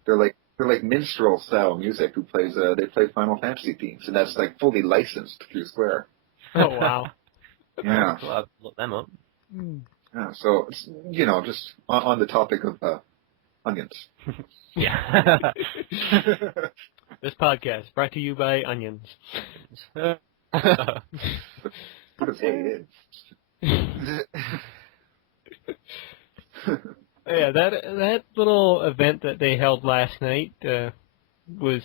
they're like minstrel style music who plays they play Final Fantasy themes, and that's like fully licensed through Square. Oh wow. Yeah. Well, I'll look them up. Yeah, so it's, just on the topic of onions. Yeah. This podcast brought to you by onions. What if it is? Yeah, that little event that they held last night was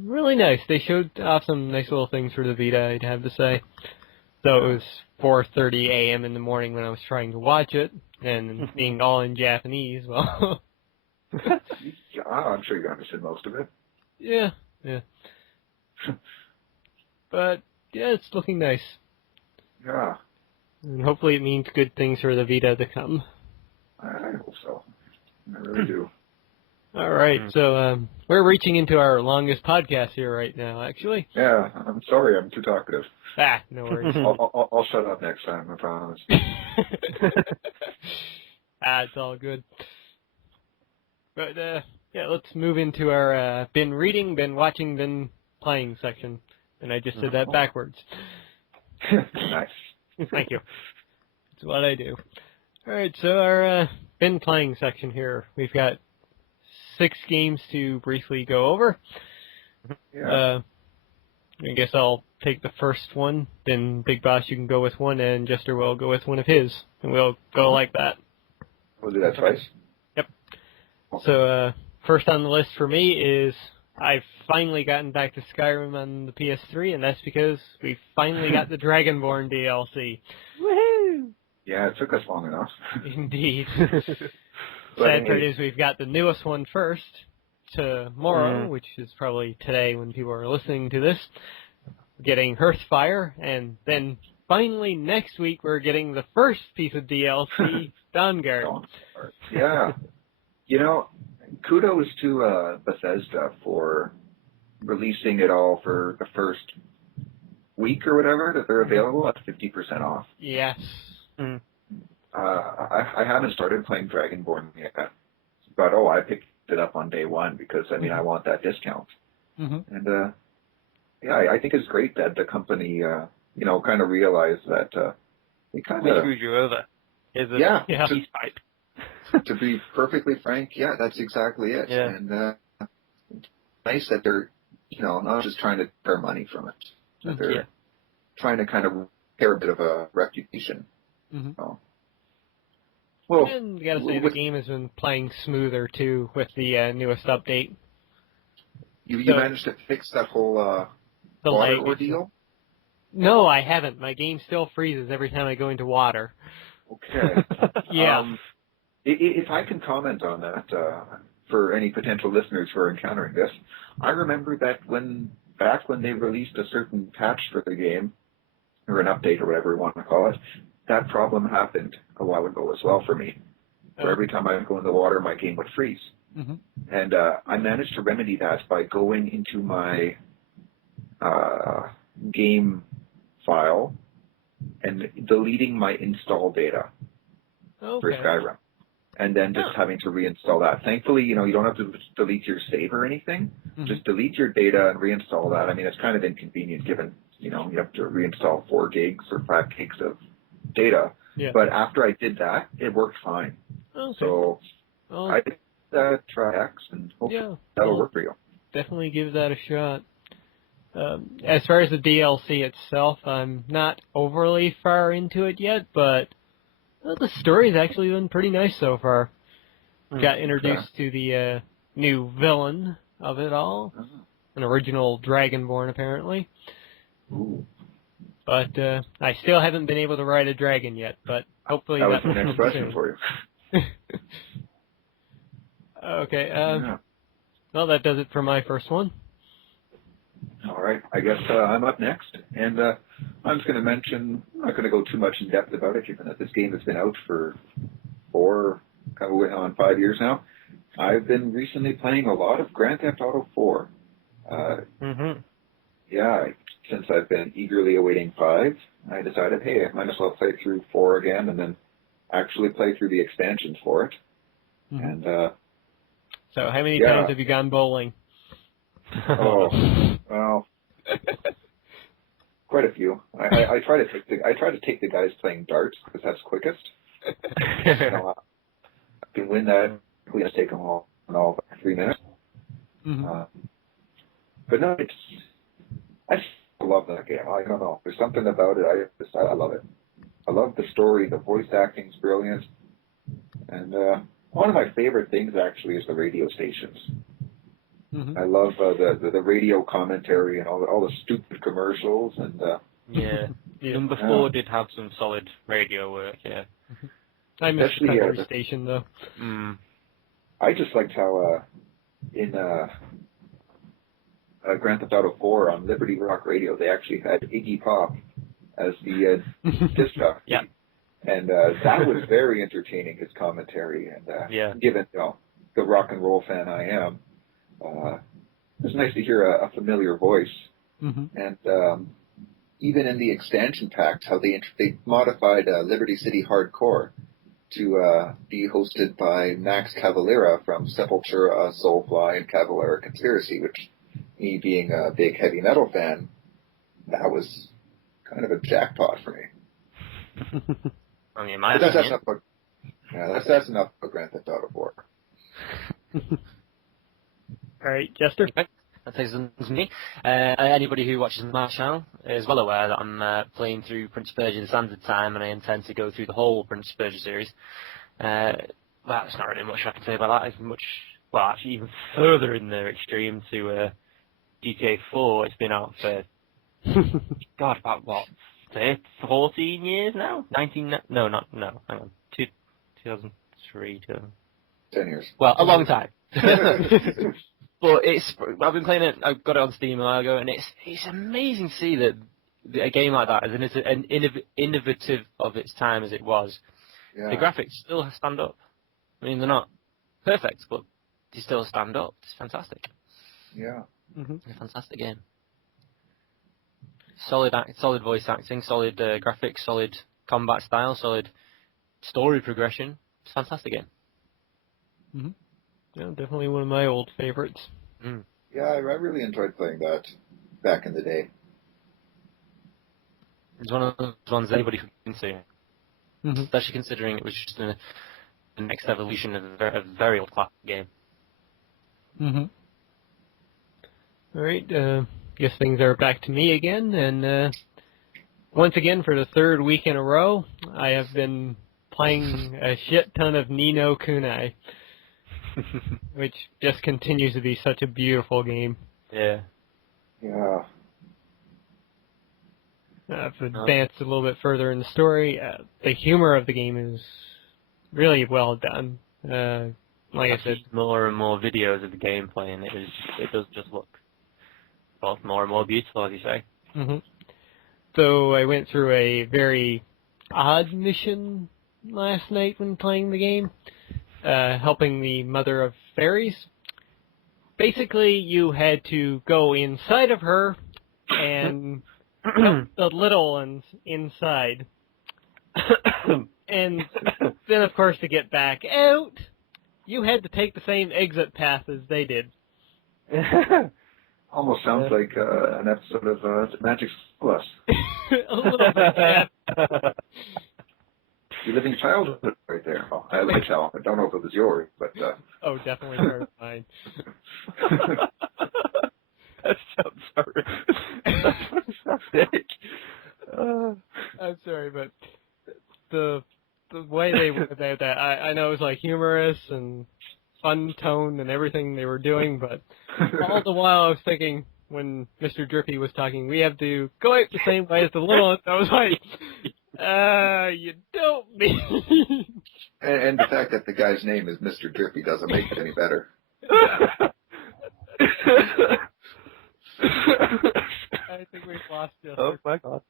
really nice. They showed off some nice little things for the Vita, I'd have to say. So it was 4:30 a.m. in the morning when I was trying to watch it, and being all in Japanese, well... Yeah, I'm sure you understood most of it. Yeah. But, yeah, it's looking nice. Yeah. And hopefully it means good things for the Vita to come. I hope so. I really do. All right, so we're reaching into our longest podcast here right now, actually. Yeah, I'm sorry I'm too talkative. No worries. I'll shut up next time, I promise. It's all good. But, yeah, let's move into our been reading, been watching, been playing section. And I just did that backwards. Nice. Thank you. That's what I do. All right, so our been playing section here. We've got 6 games to briefly go over. Yeah. I guess I'll take the first one, then Big Boss, you can go with one, and Jester will go with one of his. And we'll go like that. We'll do that twice. Yep. So, first on the list for me is I've finally gotten back to Skyrim on the PS3, and that's because we finally got the Dragonborn DLC. Woohoo! Yeah, it took us long enough. Indeed. Sad part is we've got the newest one first, tomorrow, which is probably today when people are listening to this, getting Hearthfire, and then finally next week we're getting the first piece of DLC, Dawnguard. Yeah. Kudos to Bethesda for releasing it all for the first week or whatever that they're available at 50% off. Yes. I haven't started playing Dragonborn yet, but I picked it up on day one because I want that discount. And I think it's great that the company kind of realized that they kind of screwed you over. To be perfectly frank, yeah, that's exactly it. Yeah. And it's nice that they're not just trying to earn money from it. That they're Yeah. trying to kind of repair a bit of a reputation. Mm-hmm. So, well, And you gotta say, the game has been playing smoother, too, with the newest update. you so- managed to fix that whole The water lag. ordeal? No, I haven't. My game still freezes every time I go into water. Okay. Yeah. If I can comment on that, for any potential listeners who are encountering this, I remember that back when they released a certain patch for the game, or an update or whatever you want to call it, that problem happened a while ago as well for me. Where every time I would go in the water, my game would freeze. Mm-hmm. And I managed to remedy that by going into my game file and deleting my install data for Okay. Skyrim. And then just having to reinstall that. Thankfully, you don't have to delete your save or anything. Mm-hmm. Just delete your data and reinstall that. I mean, it's kind of inconvenient given, you have to reinstall 4 gigs or 5 gigs of data. Yeah. But after I did that, it worked fine. Okay. So Well, I try X and hopefully that'll work for you. definitely give that a shot. As far as the DLC itself, I'm not overly far into it yet, but the story's actually been pretty nice so far. Got introduced to the new villain of it all, an original Dragonborn apparently. Ooh. But I still haven't been able to ride a dragon yet, but hopefully That was will the next come question soon. for you. Okay, Yeah. well, that does it for my first one. All right. I guess I'm up next. And I'm just going to mention, I'm not going to go too much in depth about it, given that this game has been out for 5 years now. I've been recently playing a lot of Grand Theft Auto 4. Yeah, since I've been eagerly awaiting 5, I decided, hey, I might as well play through 4 again and then actually play through the expansions for it. Mm-hmm. And So how many times have you gone bowling? oh, well, quite a few. I try to take the guys playing darts because that's quickest. I can win that. We just take them all in all 3 minutes. Mm-hmm. But no, I just love that game. I don't know. There's something about it. I love it. I love the story. The voice acting's brilliant. And one of my favorite things actually is the radio stations. Mm-hmm. I love the radio commentary and all the stupid commercials and. Yeah. Number 4 did have some solid radio work. Yeah. I miss the Especially, country station though. I just liked how in Grand Theft Auto 4 on Liberty Rock Radio they actually had Iggy Pop as the disc jockey. Yeah. And that was very entertaining, his commentary. And given the rock and roll fan I am, it's nice to hear a familiar voice. Mm-hmm. And even in the expansion packs, how they modified Liberty City Hardcore to be hosted by Max Cavalera from Sepultura, Soulfly, and Cavalera Conspiracy, which, me being a big heavy metal fan, that was kind of a jackpot for me. I mean, that's enough about Grand Theft Auto 4. All right, Jester. Okay. That takes us to me. Anybody who watches my channel is well aware that I'm playing through Prince of Persia: The Sands of Time, and I intend to go through the whole Prince of Persia series. Well, there's not really much I can say about that. It's much, well, actually even further in the extreme to GTA 4. It's been out for, God, about what, 14 years now? 19, no, hang on, 2003, 10 years. well, a long time. But I've been playing it, I got it on Steam a while ago, and it's amazing to see that a game like that, as innovative of its time as it was, the graphics still stand up. I mean, they're not perfect, but they still stand up. It's fantastic. Yeah. Mm-hmm. It's a fantastic game. Solid voice acting, solid graphics, solid combat style, solid story progression. It's a fantastic game. Mm-hmm. Yeah, definitely one of my old favorites. Mm. Yeah, I really enjoyed playing that back in the day. It's one of those ones anybody can see, Mm-hmm. especially considering it was just the next evolution of a very old classic game. Mm-hmm. All right. Guess things are back to me again, and once again for the third week in a row, I have been playing a shit ton of Ni no Kunai, which just continues to be such a beautiful game. Yeah. Yeah. I've advanced a little bit further in the story. The humor of the game is really well done. Like I said, more and more videos of the gameplay, and it does just look both more and more beautiful, as you say. Mm-hmm. So I went through a very odd mission last night when playing the game, helping the Mother of Fairies. Basically, you had to go inside of her and help the little ones inside. And then, of course, to get back out, you had to take the same exit path as they did. Almost sounds like an episode of Magic Plus. A little bit, yeah. You're living childhood right there. Oh, I like how I don't know if it was yours, but Oh, definitely part of mine. That sounds sorry. I'm sorry, but the way they went about that, I know it was like humorous and fun tone and everything they were doing, but all the while I was thinking, when Mr. Drippy was talking, we have to go out the same way as the little ones. I was like, you don't mean... and the fact that the guy's name is Mr. Drippy doesn't make it any better. I think we've lost Jester. Oh my god.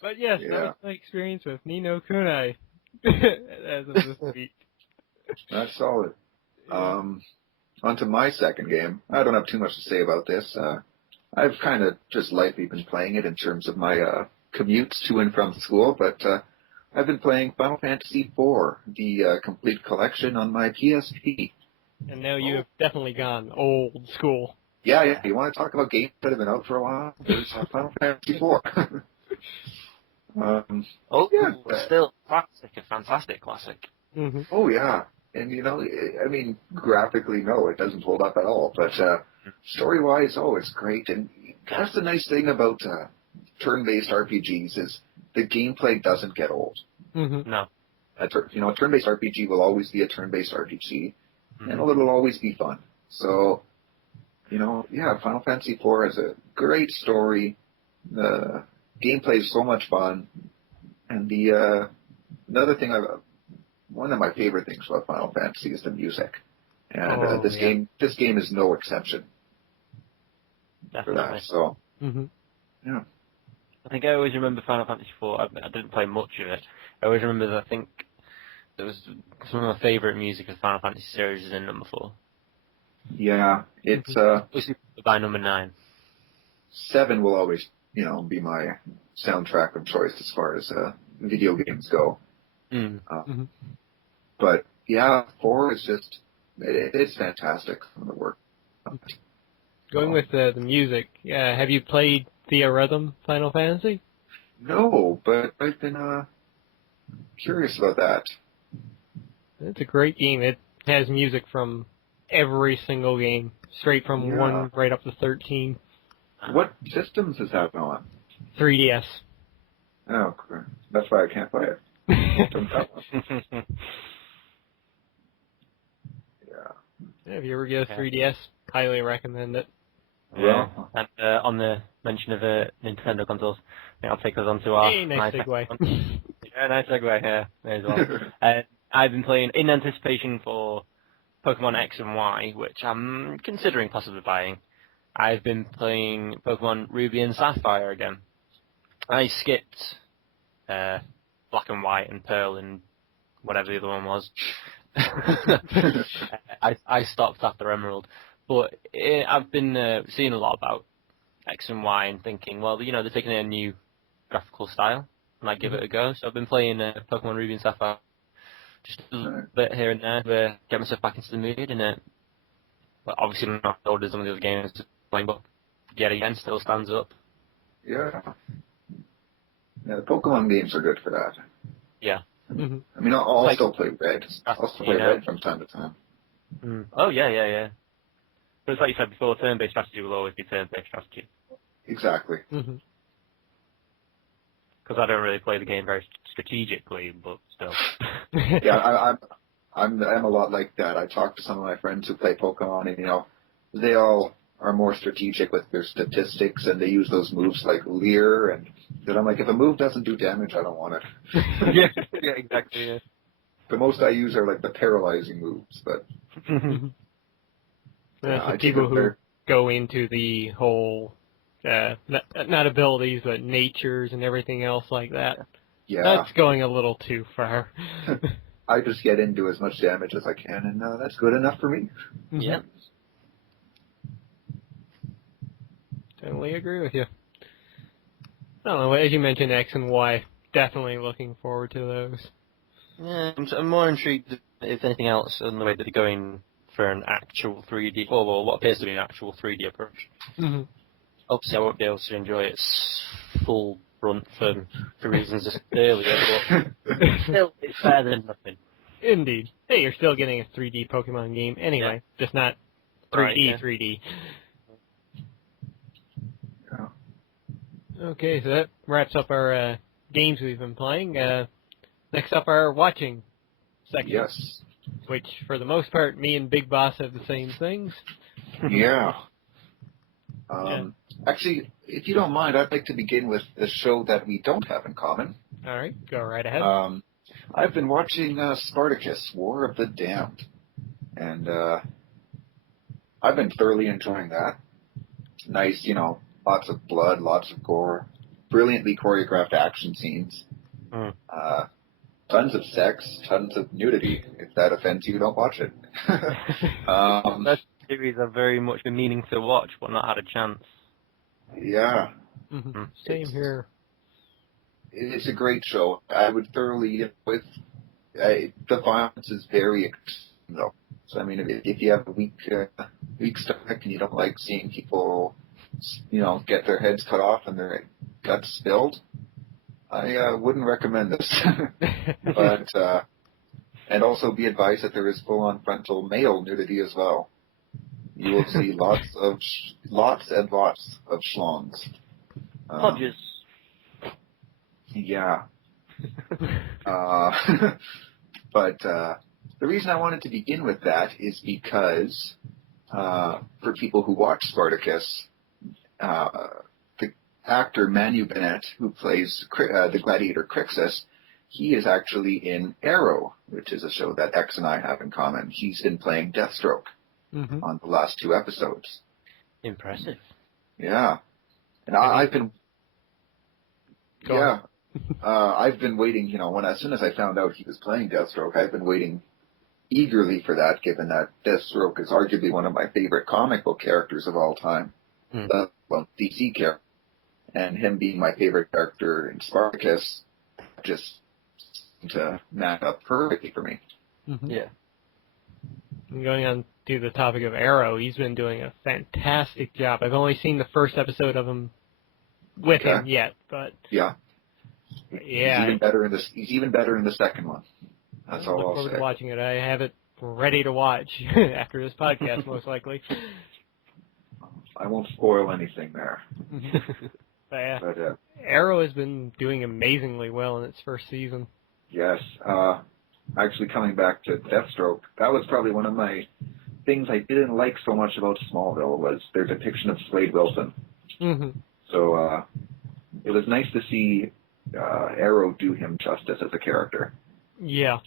But yes, Yeah. that was my experience with Ni no Kunai as of this week. That's solid. On to my second game. I don't have too much to say about this. I've kind of just lightly been playing it in terms of my commutes to and from school, but I've been playing Final Fantasy IV, the complete collection on my PSP. And now you have definitely gone old school. Yeah. You want to talk about games that have been out for a while? There's Final Fantasy IV. Still classic, a fantastic classic. Mm-hmm. Oh, yeah. And, I mean, graphically, no, it doesn't hold up at all. But story-wise, it's great. And that's the nice thing about turn-based RPGs is the gameplay doesn't get old. Mm-hmm. No. A turn-based RPG will always be a turn-based RPG, and it'll always be fun. So, Final Fantasy IV has a great story. The gameplay is so much fun. And another thing one of my favorite things about Final Fantasy is the music, and this game is no exception. Definitely. For that. So, yeah. I think I always remember Final Fantasy IV. I didn't play much of it. I always remember that I think there was some of my favourite music of Final Fantasy series is in number 4. Yeah, it's by number 9. 7 will always be my soundtrack of choice as far as video games go. But yeah, 4 is just it's fantastic from the work. Going with the music, have you played Theorhythm Final Fantasy? No, but I've been curious about that. It's a great game. It has music from every single game, straight from 1 right up to 13. What systems is that on? 3DS. Oh, okay. That's why I can't play it. Yeah. If you ever get a 3DS, highly recommend it. Yeah. And on the mention of Nintendo consoles, I think I'll take us on to our... Hey, nice segue. Yeah, nice segue, yeah. May as well. I've been playing, in anticipation for Pokemon X and Y, which I'm considering possibly buying. I've been playing Pokemon Ruby and Sapphire again. I skipped Black and White and Pearl and whatever the other one was. I stopped after Emerald. But I've been seeing a lot about X and Y and thinking, well, they're taking a new graphical style. I might give it a go. So I've been playing Pokemon Ruby and Sapphire just a little bit here and there to get myself back into the mood. And but obviously I'm not as old as some of the other games playing, but yet again, still stands up. Yeah. Yeah, the Pokemon games are good for that. Yeah. Mm-hmm. I mean, I'll still play Red. I'll still play Red from time to time. Oh, yeah. But it's like you said before, turn-based strategy will always be turn-based strategy. Exactly. Mm-hmm. Because I don't really play the game very strategically, but still. Yeah, I'm a lot like that. I talk to some of my friends who play Pokemon, and they all are more strategic with their statistics, and they use those moves like Leer, and then I'm like, if a move doesn't do damage, I don't want it. yeah, exactly. Yeah. The most I use are like the paralyzing moves, but That's I the take people a who very, go into the whole, not abilities, but natures and everything else like that. yeah. That's going a little too far. I just get into as much damage as I can, and that's good enough for me. Yeah. Totally agree with you. I don't know, as you mentioned, X and Y, definitely looking forward to those. Yeah, I'm more intrigued, if anything else, in the way that they're going for an actual 3D, or what appears to be an actual 3D approach. Mm-hmm. Obviously, I won't be able to enjoy its full brunt for reasons just earlier, but still, it's better than nothing. Indeed. Hey, you're still getting a 3D Pokemon game anyway, just not 3D Right, yeah. 3D. Yeah. Okay, so that wraps up our games we've been playing. Next up, our watching section. Yes. Which, for the most part, me and Big Boss have the same things. Yeah. Yeah. Actually, if you don't mind, I'd like to begin with the show that we don't have in common. All right, go right ahead. I've been watching Spartacus, War of the Damned, and I've been thoroughly enjoying that. Nice, lots of blood, lots of gore, brilliantly choreographed action scenes, tons of sex, tons of nudity. If that offends you, don't watch it. That series I've very much been meaning to watch, but not had a chance. Yeah. Mm-hmm. Same here. It's a great show. I would thoroughly, the violence is very extreme, though. So, I mean, if you have a weak stomach and you don't like seeing people, get their heads cut off and their guts spilled, I wouldn't recommend this. But, and also be advised that there is full-on frontal male nudity as well. You will see lots and lots of schlongs. Podges. Yeah. But the reason I wanted to begin with that is because for people who watch Spartacus, the actor Manu Bennett, who plays the gladiator Crixus, he is actually in Arrow, which is a show that X and I have in common. He's been playing Deathstroke on the last 2 episodes. Impressive. Yeah. And I've been... I've been waiting, as soon as I found out he was playing Deathstroke, I've been waiting eagerly for that, given that Deathstroke is arguably one of my favorite comic book characters of all time. DC character. And him being my favorite character in Spartacus just seemed to match up perfectly for me. Mm-hmm. Yeah. And going on to the topic of Arrow, he's been doing a fantastic job. I've only seen the first episode of him with him yet, but yeah. Yeah. He's even better in the second one. That's all I'll say. Look forward to watching it. I have it ready to watch after this podcast, most likely. I won't spoil anything there. But, yeah. But, Arrow has been doing amazingly well in its first season. Yes. Actually, coming back to Deathstroke, that was probably one of my things I didn't like so much about Smallville was their depiction of Slade Wilson. Mm-hmm. So it was nice to see Arrow do him justice as a character. Yeah.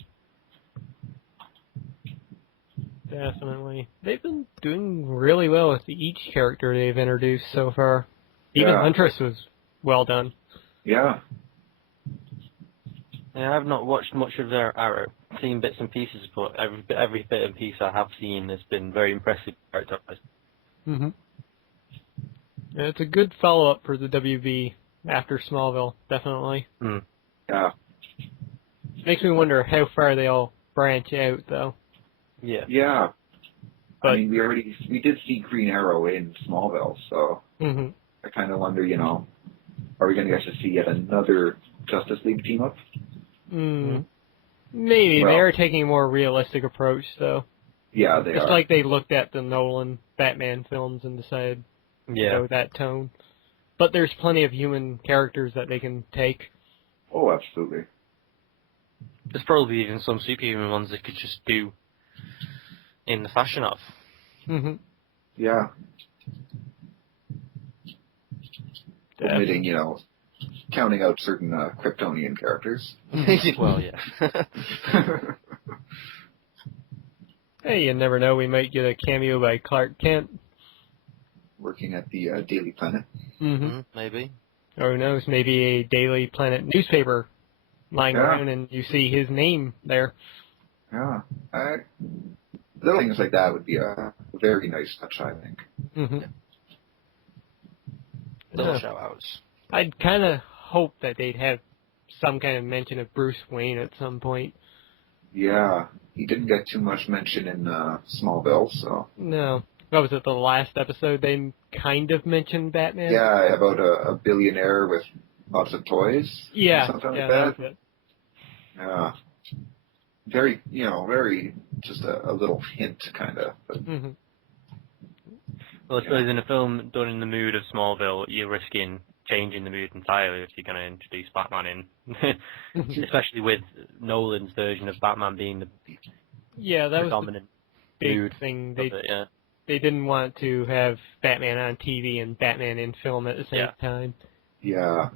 Definitely. They've been doing really well with each character they've introduced so far. Even Huntress was well done. Yeah. Yeah, I've not watched much of their Arrow. Seen bits and pieces, but every bit and piece I have seen has been very impressive characterized. Mm-hmm. Yeah, it's a good follow-up for the WB after Smallville, definitely. Yeah. Makes me wonder how far they all branch out, though. Yeah. But, I mean, we did see Green Arrow in Smallville, so I kind of wonder, are we going to get to see yet another Justice League team-up? Maybe. They are taking a more realistic approach, though. Yeah, they It's are. like they looked at the Nolan Batman films and decided to go that tone. But there's plenty of human characters that they can take. Oh, absolutely. There's probably even some superhuman ones they could just do in the fashion of. Mm-hmm. Yeah. Omitting, counting out certain Kryptonian characters. Well, yeah. Hey, you never know. We might get a cameo by Clark Kent. Working at the Daily Planet. Mm-hmm. Maybe. Or who knows, maybe a Daily Planet newspaper lying around and you see his name there. Yeah. Little things like that would be a very nice touch, I think. Mm-hmm. Little shout-outs. I'd kind of hope that they'd have some kind of mention of Bruce Wayne at some point. Yeah. He didn't get too much mention in Smallville, so... No. What was it, the last episode they kind of mentioned Batman? Yeah, about a billionaire with lots of toys. Yeah. Something like that that. was it. Yeah. Very, very, just a little hint, kind of. Mm-hmm. Well, I suppose in a film done in the mood of Smallville, you're risking changing the mood entirely if you're going to introduce Batman in. Especially with Nolan's version of Batman being the that was dominant the big mood thing. They didn't want to have Batman on TV and Batman in film at the same time. Yeah.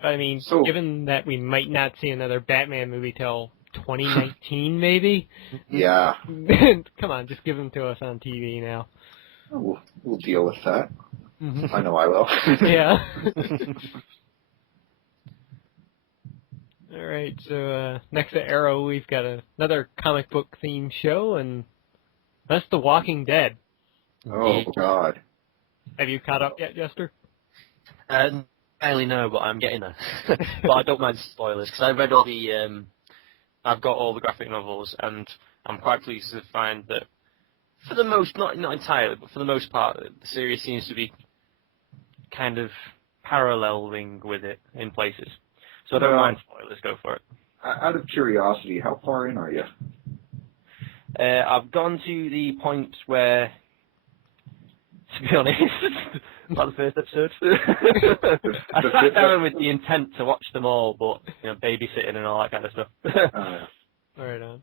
I mean, given that we might not see another Batman movie till 2019, maybe? Yeah. Come on, just give them to us on TV now. We'll deal with that. Mm-hmm. I know I will. Yeah. All right, so next to Arrow, we've got another comic book themed show, and that's The Walking Dead. Oh, God. Have you caught up yet, Jester? Barely know, but I'm getting there. But I don't mind spoilers, because I've read all the... I've got all the graphic novels, and I'm quite pleased to find that for the most, not entirely, but for the most part, the series seems to be kind of paralleling with it in places. So I don't mind spoilers, go for it. Out of curiosity, how far in are you? I've gone to the point where, to be honest, about the first episode. I sat down with the intent to watch them all, but babysitting and all that kind of stuff. Right on.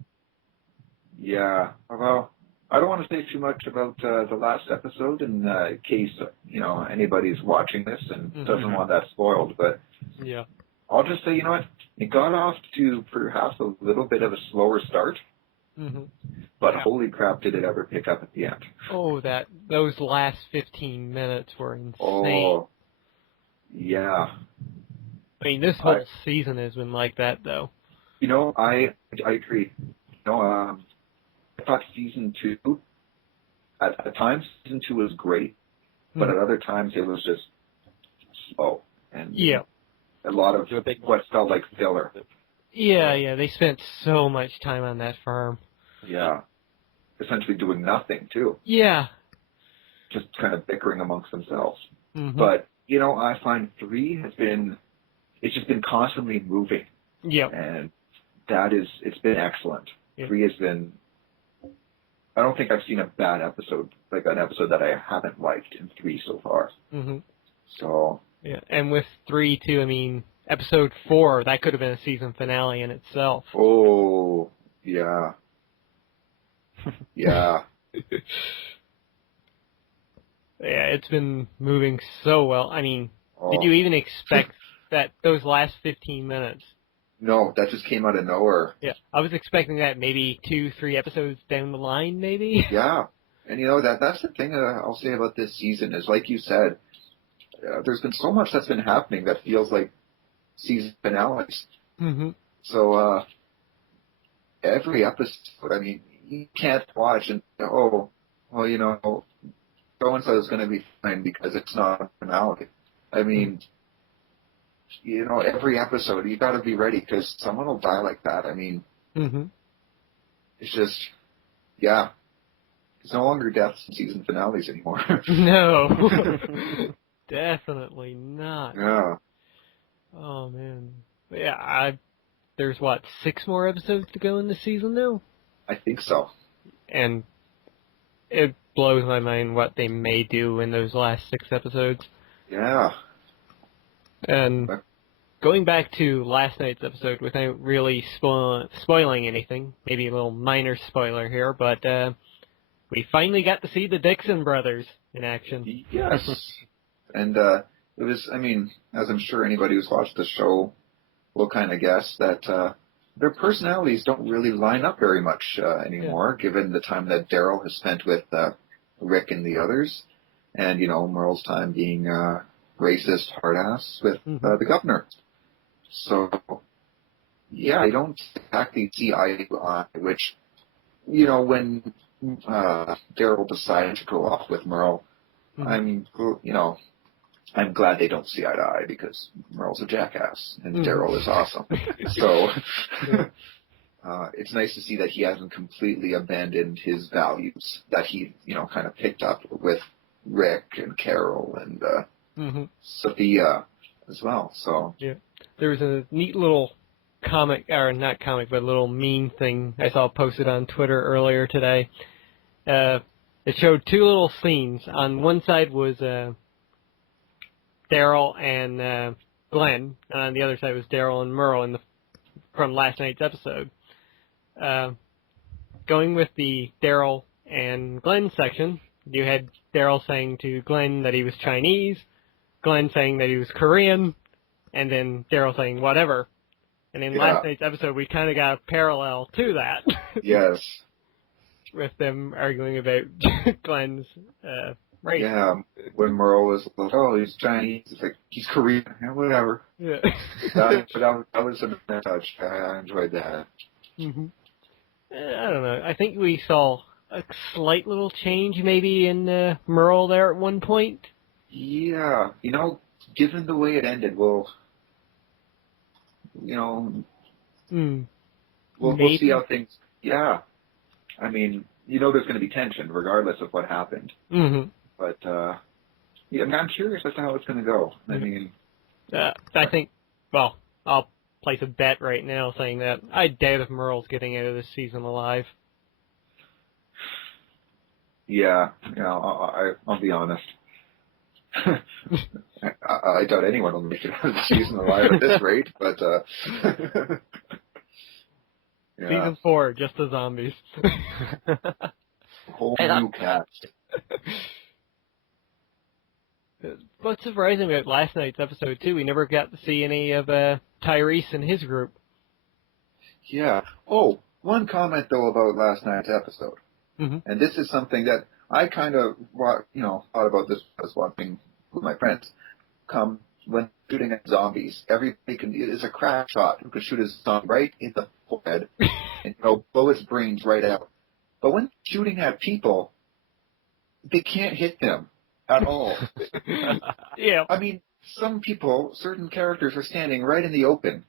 Yeah, well, I don't want to say too much about the last episode in case anybody's watching this and doesn't want that spoiled. But I'll just say, it got off to perhaps a little bit of a slower start. Mm-hmm. But holy crap, did it ever pick up at the end? Oh, those last 15 minutes were insane. Oh, yeah. I mean, this whole season has been like that, though. I agree. I thought season 2, at times season 2 was great, but at other times it was just slow. And a lot of what felt like filler. Yeah, they spent so much time on that farm. Yeah. Essentially doing nothing, too. Yeah. Just kind of bickering amongst themselves. Mm-hmm. But, I find 3 it's just been constantly moving. Yep. And it's been excellent. Yep. 3 has been, I don't think I've seen a bad episode, like an episode that I haven't liked in 3 so far. Mm-hmm. So. Yeah, and with 3, too, I mean, episode 4, that could have been a season finale in itself. Oh, yeah. Yeah. Yeah, it's been moving so well. I mean, did you even expect that those last 15 minutes? No, that just came out of nowhere. Yeah, I was expecting that maybe 2-3 episodes down the line, maybe. Yeah, and that's the thing I'll say about this season is, like you said, there's been so much that's been happening that feels like season finales. Mm-hmm. So every episode, I mean, you can't watch and so and so is going to be fine because it's not a finale. I mean, every episode you got to be ready because someone will die like that. I mean, it's just, it's no longer deaths and season finales anymore. No, definitely not. Yeah. Oh man, yeah. There's 6 more episodes to go in the season now? I think so. And it blows my mind what they may do in those last 6 episodes. Yeah. And going back to last night's episode, without really spoiling anything, maybe a little minor spoiler here, but we finally got to see the Dixon brothers in action. Yes. And it was, I mean, as I'm sure anybody who's watched the show will kind of guess, that their personalities don't really line up very much anymore, given the time that Daryl has spent with Rick and the others, and, you know, Merle's time being racist hard-ass with the governor. So, yeah, I don't exactly see eye to eye, which, you know, when Daryl decided to go off with Merle, I'm glad they don't see eye to eye, because Merle's a jackass and Daryl is awesome. So it's nice to see that he hasn't completely abandoned his values that he, you know, kind of picked up with Rick and Carol and Sophia as well. So there was a neat little comic, or not comic, but a little meme thing I saw posted on Twitter earlier today. It showed 2 little scenes. On one side was Daryl and Glenn, and on the other side was Daryl and Merle from last night's episode. Going with the Daryl and Glenn section, you had Daryl saying to Glenn that he was Chinese, Glenn saying that he was Korean, and then Daryl saying whatever. And in last night's episode, we kind of got a parallel to that. Yes. With them arguing about Glenn's race. Yeah, when Merle was like, oh, he's Chinese, it's like, he's Korean, yeah, whatever. Yeah. that was a nice touch. I enjoyed that. I don't know. I think we saw a slight little change maybe in Merle there at one point. Yeah, you know, given the way it ended, we'll see how things. Yeah, I mean, you know, there's going to be tension regardless of what happened. But yeah, I'm curious as to how it's going to go. I mean, I think. Well, I'll place a bet right now saying that I doubt if Merle's getting out of this season alive. Yeah, I'll be honest. I doubt anyone will make it out of the season alive at this rate, but yeah. Season 4, just the zombies. Whole new cast. What's surprising about last night's episode too, we never got to see any of Tyrese and his group. Yeah. Oh, one comment though about last night's episode, and this is something that I kind of, thought about this when I was watching with my friends. When shooting at zombies, everybody is a crack shot who can shoot his zombie right in the forehead and blow his brains right out. But when shooting at people, they can't hit them at all. Yeah. I mean, certain characters are standing right in the open,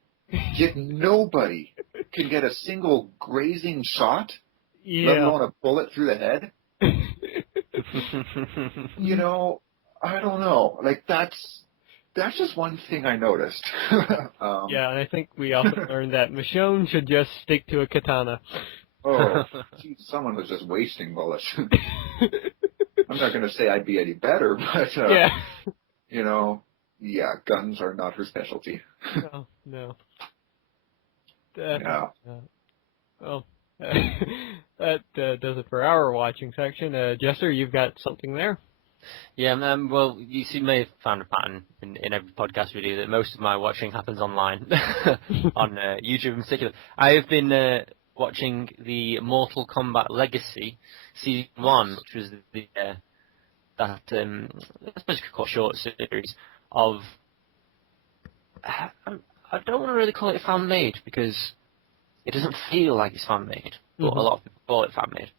yet nobody can get a single grazing shot, let alone a bullet through the head. I don't know. Like, that's just one thing I noticed. Yeah, and I think we also learned that Michonne should just stick to a katana. Oh, geez, someone was just wasting bullets. I'm not going to say I'd be any better, but, guns are not her specialty. No. Yeah. Well, that does it for our watching section. Jester, you've got something there? Yeah, well, you may have found a pattern in every podcast we do that most of my watching happens online, on YouTube in particular. I have been watching the Mortal Kombat Legacy Season 1, which was I suppose you could call it short series of, I don't want to really call it fan-made, because it doesn't feel like it's fan-made, but a lot of people call it fan-made.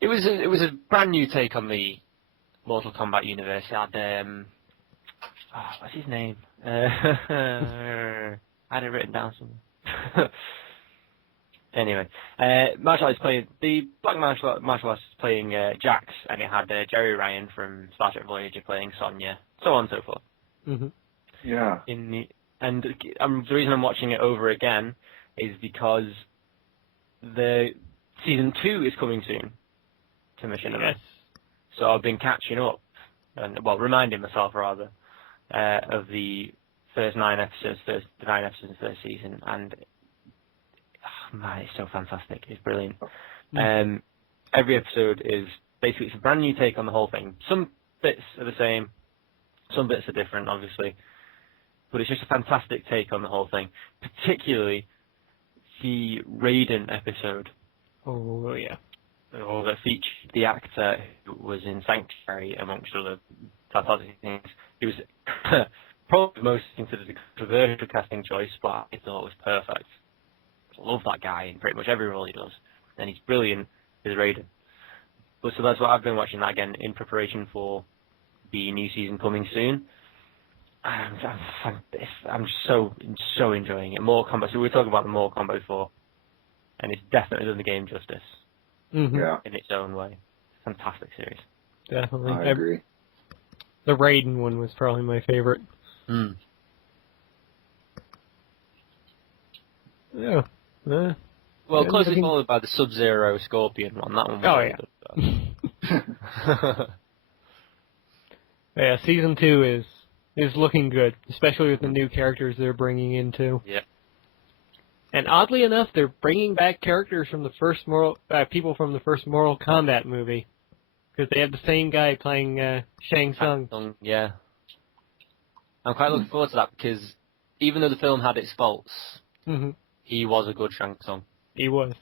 It was a brand new take on the Mortal Kombat universe. It had, what's his name? I had it written down somewhere. Anyway, martial arts playing, the black martial artist playing Jax, and it had Jerry Ryan from Star Trek Voyager playing Sonya, so on and so forth. Yeah. And the reason I'm watching it over again is because the Season 2 is coming soon to Machinima. Yes. So I've been catching up, and reminding myself rather, of the first 9 episodes, the 9 episodes of the first season, and man, it's so fantastic. It's brilliant. Every episode is basically it's a brand new take on the whole thing. Some bits are the same, some bits are different, obviously, but it's just a fantastic take on the whole thing. Particularly the Raiden episode. Oh yeah. Or that featured the actor who was in Sanctuary, amongst other fantastic things. He was probably the most considered a controversial casting choice, but I thought it was perfect. I love that guy in pretty much every role he does, and he's brilliant as Raiden. But so that's what I've been watching that again in preparation for the new season coming soon. I'm so enjoying it. More combat. So we were talking about the more combat before, and it's definitely done the game justice. Yeah. In its own way. Fantastic series. Definitely. I agree. The Raiden one was probably my favorite. Yeah. Well, closely followed by the Sub-Zero Scorpion one. That one was good. Yeah, season 2 is looking good, especially with the new characters they're bringing in too. Yeah. And oddly enough, they're bringing back characters from the first people from the first Mortal Kombat movie, because they have the same guy playing Shang Tsung. Yeah. I'm quite looking forward to that, because even though the film had its faults, he was a good Shang Tsung. He was.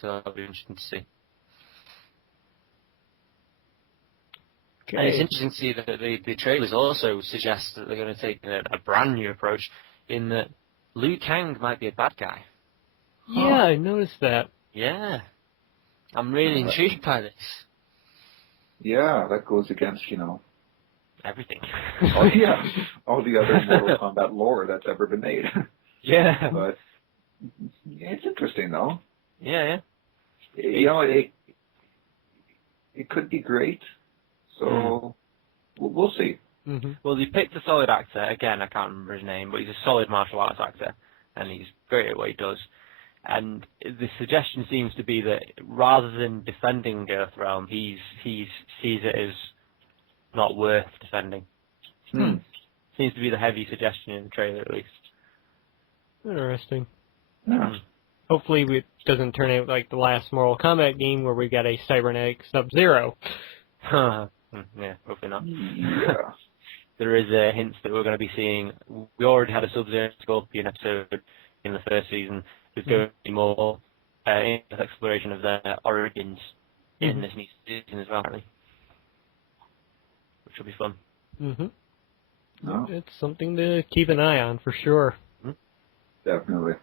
So it'll be interesting to see. Okay. And it's interesting to see that the trailers also suggest that they're going to take a brand new approach, in that Liu Kang might be a bad guy. Yeah, I noticed that. Yeah. I'm really intrigued by this. Yeah, that goes against, Everything. all the other Mortal Kombat lore that's ever been made. Yeah. But it's interesting, though. Yeah. It could be great. So we'll see. Well, they picked a solid actor. Again, I can't remember his name, but he's a solid martial arts actor, and he's great at what he does. And the suggestion seems to be that rather than defending Earthrealm, he sees it as not worth defending. Seems to be the heavy suggestion in the trailer, at least. Interesting. Yeah. Hopefully it doesn't turn out like the last Mortal Kombat game where we got a cybernetic Sub-Zero. Yeah, hopefully not. Yeah. There is hints that we're going to be seeing. We already had a Sub-Zero Scorpion episode in the first season. There's going to be more in-depth exploration of their origins in this new season as well, apparently, which will be fun. No. It's something to keep an eye on for sure. Definitely.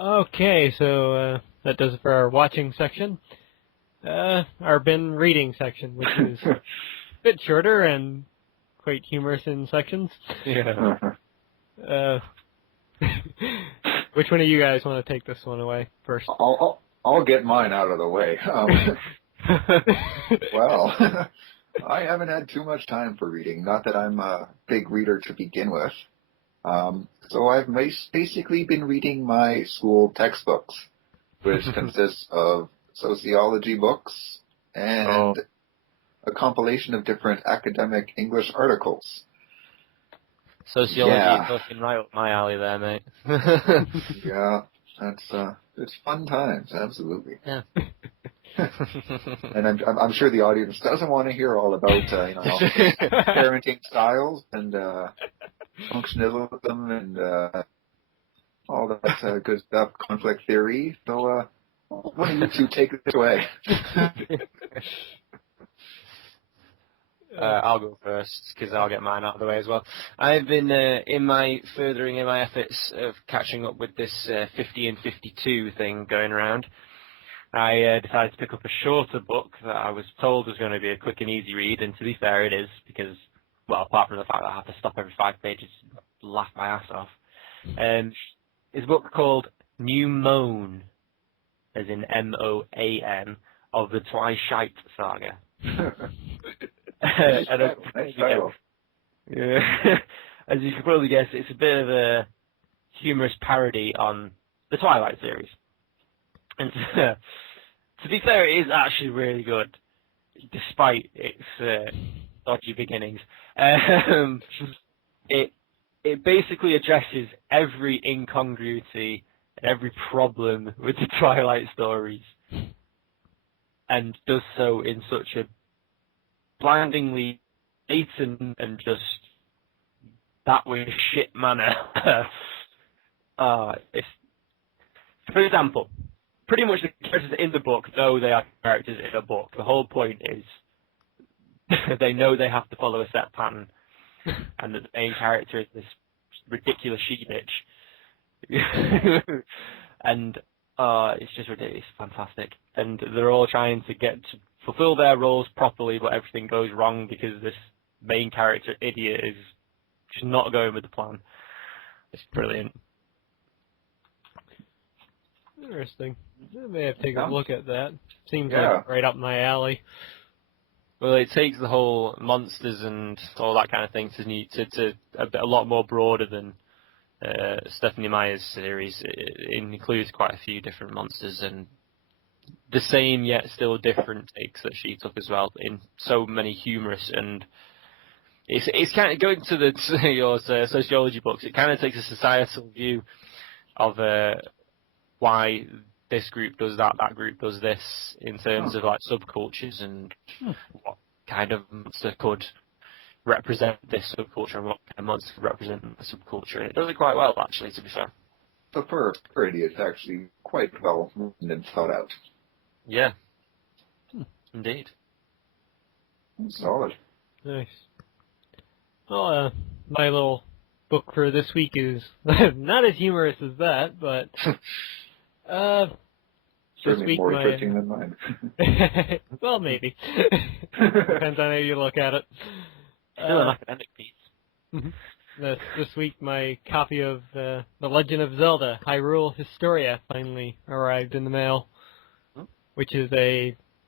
Okay, so that does it for our watching section. Our been reading section, which is a bit shorter and quite humorous in sections. Yeah. Which one of you guys want to take this one away first? I'll get mine out of the way. Well, I haven't had too much time for reading. Not that I'm a big reader to begin with. So I've basically been reading my school textbooks, which consists of sociology books and a compilation of different academic English articles. Sociology is fucking right up my alley there, mate. Yeah, it's fun times, absolutely. Yeah. And I'm sure the audience doesn't want to hear all about parenting styles and functionalism and all that good stuff, conflict theory. So why don't you two take this away? I'll go first, because I'll get mine out of the way as well. I've been furthering in my efforts of catching up with this 50 and 52 thing going around. I decided to pick up a shorter book that I was told was going to be a quick and easy read, and to be fair, it is, because, well, apart from the fact that I have to stop every 5 pages and laugh my ass off. It's a book called New Moan, as in M-O-A-N, of the Twilight Saga. Nice title. Yeah. As you can probably guess, it's a bit of a humorous parody on the Twilight series. And to be fair, it is actually really good, despite its dodgy beginnings. It basically addresses every incongruity and every problem with the Twilight stories, and does so in such a blindingly blatant and just that way shit manner. It's, for example, pretty much the characters in the book know they are characters in a book. The whole point is they know they have to follow a set pattern, and that the main character is this ridiculous she bitch. And it's just ridiculous, fantastic. And they're all trying to get to fulfill their roles properly, but everything goes wrong because this main character idiot is just not going with the plan. It's brilliant. Interesting. I may have to take a look at that. Seems like right up my alley. Well, it takes the whole monsters and all that kind of thing to a lot more broader than Stephanie Meyer's series. It includes quite a few different monsters and the same yet still different takes that she took as well in so many humorous, and it's kind of going to your sociology books. It kind of takes a societal view of why this group does that group does this, in terms of like subcultures and what kind of monster could represent this subculture and what kind of monster could represent the subculture. And it does it quite well, actually, to be fair. So for idiots, actually quite well written and thought out. Yeah. Indeed. Solid. Nice. Well, my little book for this week is not as humorous as that, but Certainly more interesting than mine. well, maybe. Depends on how you look at it. Still an academic piece. This week, my copy of The Legend of Zelda: Hyrule Historia finally arrived in the mail, which is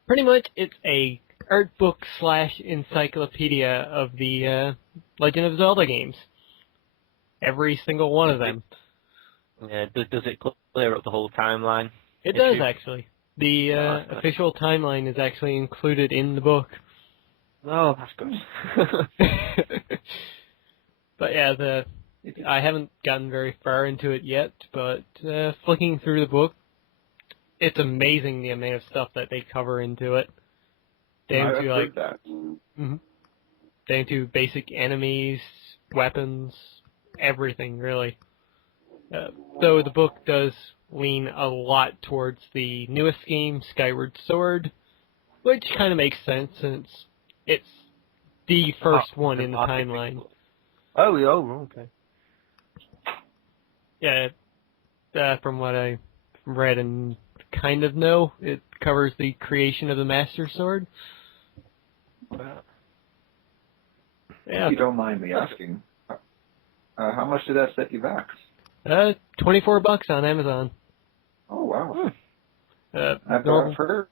pretty much a art book / encyclopedia of the Legend of Zelda games. Every single one of them. Yeah, does it clear up the whole timeline? It does, actually. The official timeline is actually included in the book. Oh, that's good. But yeah, I haven't gotten very far into it yet, but flicking through the book, it's amazing the amount of stuff that they cover into it. Down to like that. Down to basic enemies, weapons, everything really. Though the book does lean a lot towards the newest game, Skyward Sword, which kind of makes sense since it's the first one in the timeline. Oh, okay. Yeah, from what I read and kind of know, it covers the creation of the Master Sword. Yeah. If you don't mind me asking, how much did that set you back? $24 on Amazon. Oh wow! I've heard.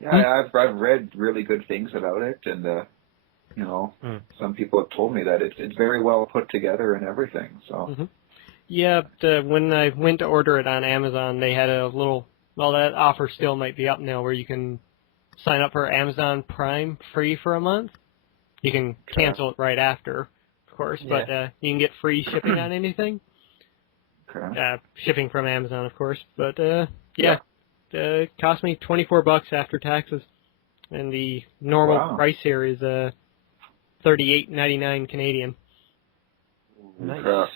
Yeah, I've read really good things about it, and some people have told me that it's very well put together and everything. So. Yeah, when I went to order it on Amazon, they had a little. Well, that offer still might be up now, where you can sign up for Amazon Prime free for a month. You can cancel it right after, of course, but you can get free shipping on anything. Okay. Shipping from Amazon, of course, but it cost me $24 after taxes, and the normal price here is $38.99 Canadian. Nice.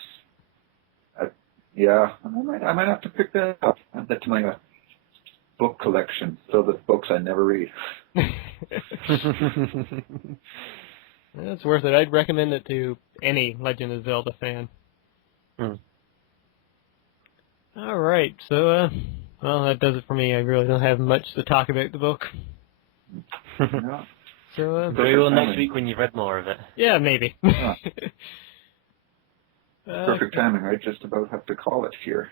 I might have to pick that up. Add that to my book collection, filled with books I never read. It's worth it. I'd recommend it to any Legend of Zelda fan. All right, so that does it for me. I really don't have much to talk about the book. Yeah. So maybe we'll next week when you've read more of it. Yeah, maybe. Perfect timing. I just about have to call it here.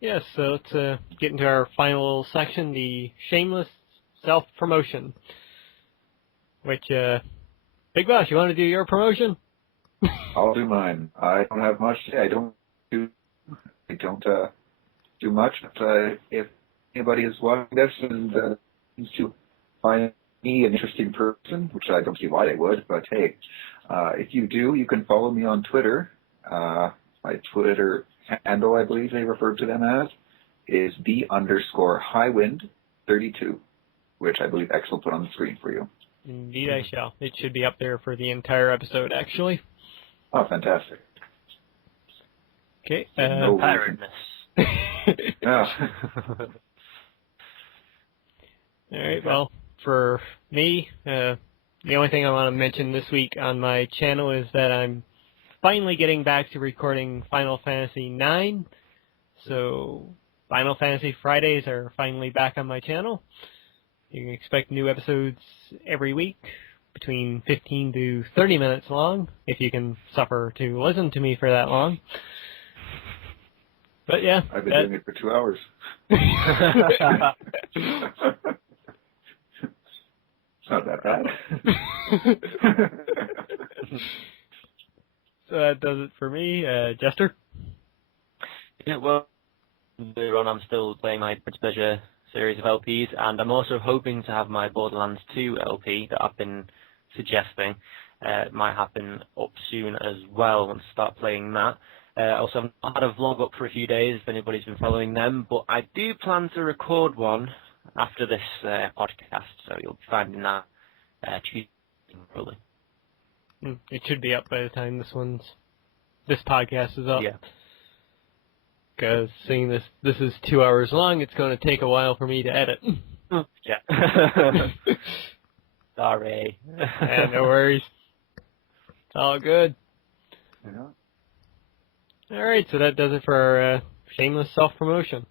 Yes, so let's get into our final section, the shameless self-promotion. Which, Big Boss, you want to do your promotion? I'll do mine. I don't have much. I don't too much. If anybody is watching this and needs to find me an interesting person, which I don't see why they would, but hey, if you do, you can follow me on Twitter. My Twitter handle, I believe they refer to them as, is the_highwind32, which I believe X will put on the screen for you. Indeed, I shall. It should be up there for the entire episode, actually. Oh, fantastic. Okay. No Tiredness. Yeah. All right, well, for me, the only thing I want to mention this week on my channel is that I'm finally getting back to recording Final Fantasy IX. So, Final Fantasy Fridays are finally back on my channel. You can expect new episodes every week, between 15 to 30 minutes long, if you can suffer to listen to me for that long. But yeah. I've been doing it for 2 hours. It's not that bad. So that does it for me. Jester? Yeah, well, later on I'm still playing my Prince of Persia series of LPs, and I'm also hoping to have my Borderlands 2 LP that I've been suggesting. It might happen up soon as well once I start playing that. Also, I've not had a vlog up for a few days if anybody's been following them, but I do plan to record one after this podcast, so you'll be finding that Tuesday, probably. It should be up by the time this podcast is up. Yeah. Because seeing this is 2 hours long, it's going to take a while for me to edit. Yeah. Sorry. Yeah, no worries. It's all good. Yeah. Alright, so that does it for our shameless self-promotion.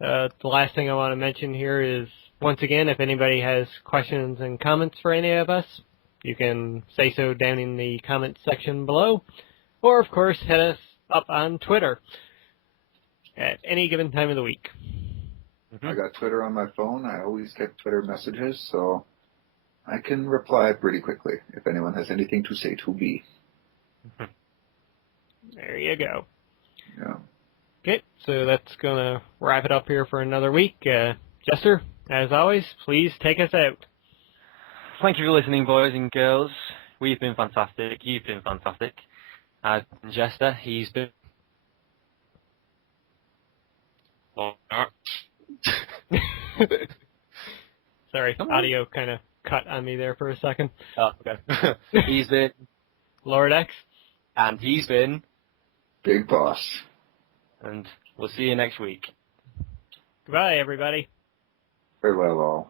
The last thing I want to mention here is, once again, if anybody has questions and comments for any of us, you can say so down in the comments section below, or of course hit us up on Twitter at any given time of the week. I got Twitter on my phone. I always get Twitter messages, so I can reply pretty quickly if anyone has anything to say to me. There you go. Yeah. Okay, so that's going to wrap it up here for another week. Jester, as always, please take us out. Thank you for listening, boys and girls. We've been fantastic. You've been fantastic. I've been Jester. He's been... Sorry, audio kind of cut on me there for a second. Oh, okay. He's been... Lord X. And he's been... Big Boss. And we'll see you next week. Goodbye, everybody. Farewell all.